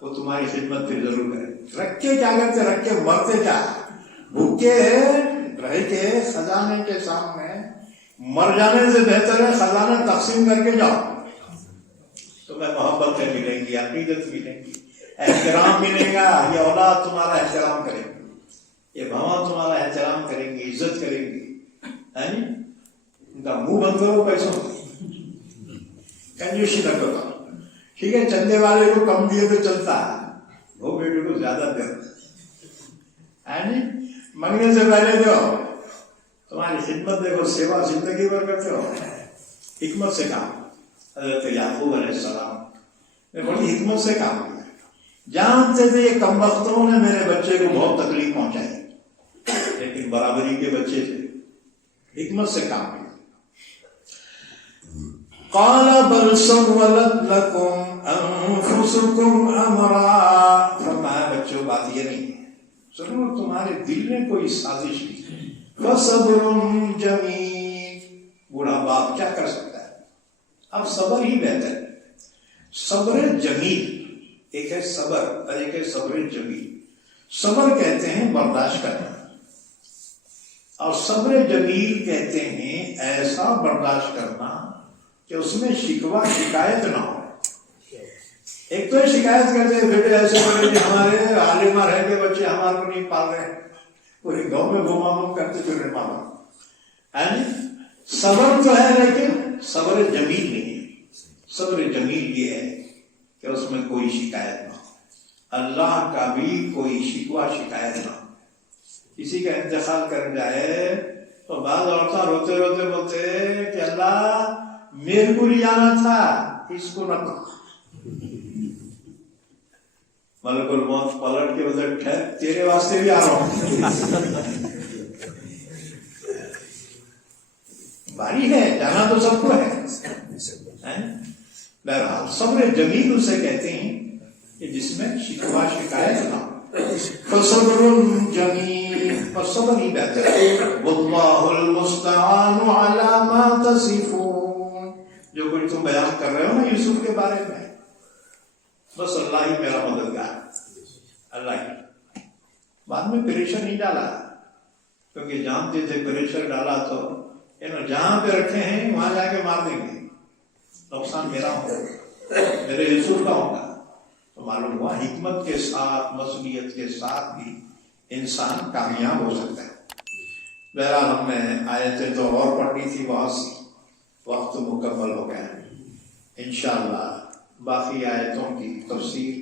وہ تمہاری خدمت پھر ضرور کرے، رکھ کے کیا کرتے، رکھ کے مرتے کیا، بھوکے رہ کے خزانے کے سامنے مر جانے سے بہتر ہے خزانہ تقسیم کر کے جاؤ، تمہیں محبتیں ملیں گی، عقیدت ملیں گی، احترام ملے گا، یہ اولاد تمہارا احترام کرے گی، یہ بھاوا تمہارا احترام کریں گی، عزت کریں گی، ان کا منہ بند کرو پیسوں، کنجوسی نہ کرو، ٹھیک ہے، چندے والے کو کم دیے تو چلتا ہے، وہ بیٹے کو زیادہ دو، منگنے سے پہلے دو، تمہاری خدمت دیکھو، سیوا زندگی بھر کرتے ہو، حکمت سے کام۔ حضرت یعقوب علیہ السلام میں بڑی حکمت سے کام کیا. جانتے تھے یہ کم وقتوں نے میرے بچے کو بہت تکلیف پہنچائی، لیکن برابری کے بچے تھے، حکمت سے کام کیا. قال بل سولت لكم انفسكم امرا، فرمایا بچوں بات یہ نہیں ہے، ضرور تمہارے دل نے کوئی سازش کی. فصبر جمیل، بوڑھا باپ کیا کر سکتا ہے، اب صبر ہی بہتر ہے. صبر جمیل، ایک ہے صبر اور ایک ہے صبر جمیل. صبر کہتے ہیں برداشت کرنا، اور صبر جمیل کہتے ہیں ایسا برداشت کرنا کہ اس میں شکوہ شکایت نہ ہو. ایک تو شکایت کرتے ہیں بیٹے ایسے بڑے ہمارے عالمہ رہ کے بچے ہمارے کو نہیں پال رہے، پورے گاؤں میں گھوما کرتے پھر پالا. صبر تو ہے لیکن صبر جمیل نہیں ہے. صبر جمیل یہ ہے کہ اس میں کوئی شکایت نہ ہو، اللہ کا بھی کوئی شکوہ شکایت نہ ہو. کسی کا انتقال کر جائے تو بعض عورتیں روتے روتے بولتے کہ اللہ میرے کو لے جانا تھا، اس کو نہ کہا. ملک الموت پلٹ کے بدل ٹھہر تیرے واسطے بھی آ رہا ہوں. باری ہے، جانا تو سب کو ہے. بہرحال صبر جمیل اسے کہتے ہیں کہ جس میں شکوہ شکایت نہ ہو. فصبر جمیل، اور صبر ہی بہتر ہے. واللہ المستعان علی ما تصفون، جو کچھ تم بیان کر رہے ہو نا یوسف کے بارے میں، بس اللہ ہی میرا مددگار، اللہ ہی. بعد میں پریشر نہیں ڈالا، کیونکہ جانتے تھے پریشر ڈالا تو جہاں پہ رکھے ہیں وہاں جا کے مار دیں گے، نقصان میرا ہوگا، میرے یوسف کا ہوگا. تو معلوم ہوا حکمت کے ساتھ مسئولیت کے ساتھ بھی انسان کامیاب ہو سکتا ہے. بہرحال ہم نے آیتیں تو اور پڑھنی تھی بہت سی، وقت مکمل ہو گیا. انشاءاللہ باقی آیتوں کی تفسیر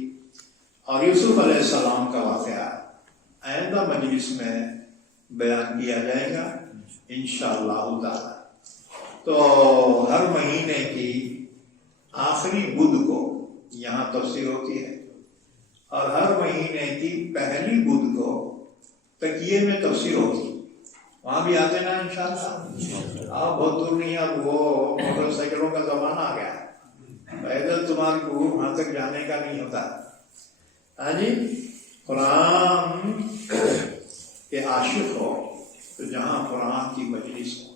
اور یوسف علیہ السلام کا واقعہ آئندہ مجلس میں بیان کیا جائے گا انشاءاللہ تعالی. تو ہر مہینے کی آخری بدھ کو یہاں تفسیر ہوتی ہے، اور ہر مہینے کی پہلی بدھ کو تکیے میں تفسیر ہوتی ہے. وہاں بھی آتے نا انشاءاللہ. آپ بہت دور نہیں، اب وہ موٹر سائیکلوں کا زمانہ آ گیا، پیدل تمہارے کو وہاں تک جانے کا نہیں ہوتا. ہاں جی، قرآن کے عاشق ہو تو جہاں قرآن کی مجلس ہو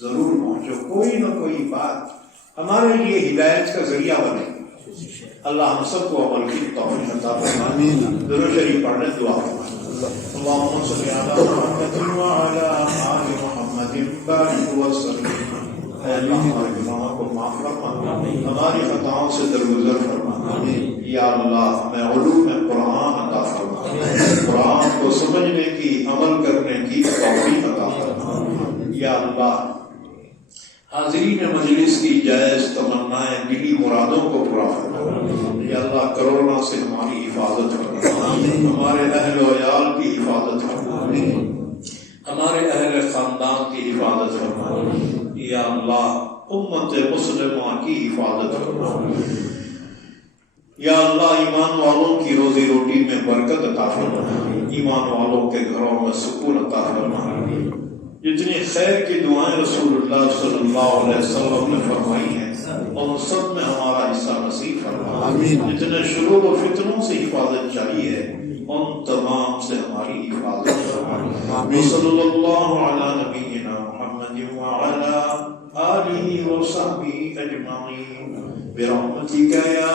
ضرور پہنچو. کوئی نہ کوئی بات ہمارے لیے ہدایت کا ذریعہ بنے. اللہ ہم سب کو عمل کی توفیق عطا فرمائے. درود شریف پڑھنے دعا فرمائے. اللهم صل على محمد وعلى آل محمد بارك وسلم. اے اللہ ہمارے گناہوں کو معاف فرما، ہماری خطاؤں سے درگزر فرما. یا اللہ ہمیں علوم قرآن عطا فرما، قرآن کو سمجھنے کی عمل کرنے کی توفیق عطا فرما. یا اللہ حاضرین مجلس کی جائز تمنائیں دلی مرادوں کو پورا فرما. یا اللہ کرونا سے ہماری حفاظت فرما، ہمارے اہل و عیال کی حفاظت فرما، ہمارے اہل خاندان کی حفاظت فرما. یا اللہ امت مسلمہ کی حفاظت فرما. یا اللہ ایمان والوں کی روزی روٹی میں برکت عطا فرما، ایمان والوں کے گھروں میں سکون عطا فرما. جتنی خیر کی دعائیں رسول اللہ صلی اللہ علیہ وسلم نے فرمائی ہیں ان سب میں ہمارا حصہ نصیب فرما. جتنے شرور و فتنوں سے حفاظت چاہیے ان تمام سے ہماری حفاظت فرما. صلی اللہ علی نبینا محمد وعلی آلہ وصحبہ اجمعین برحمتک یا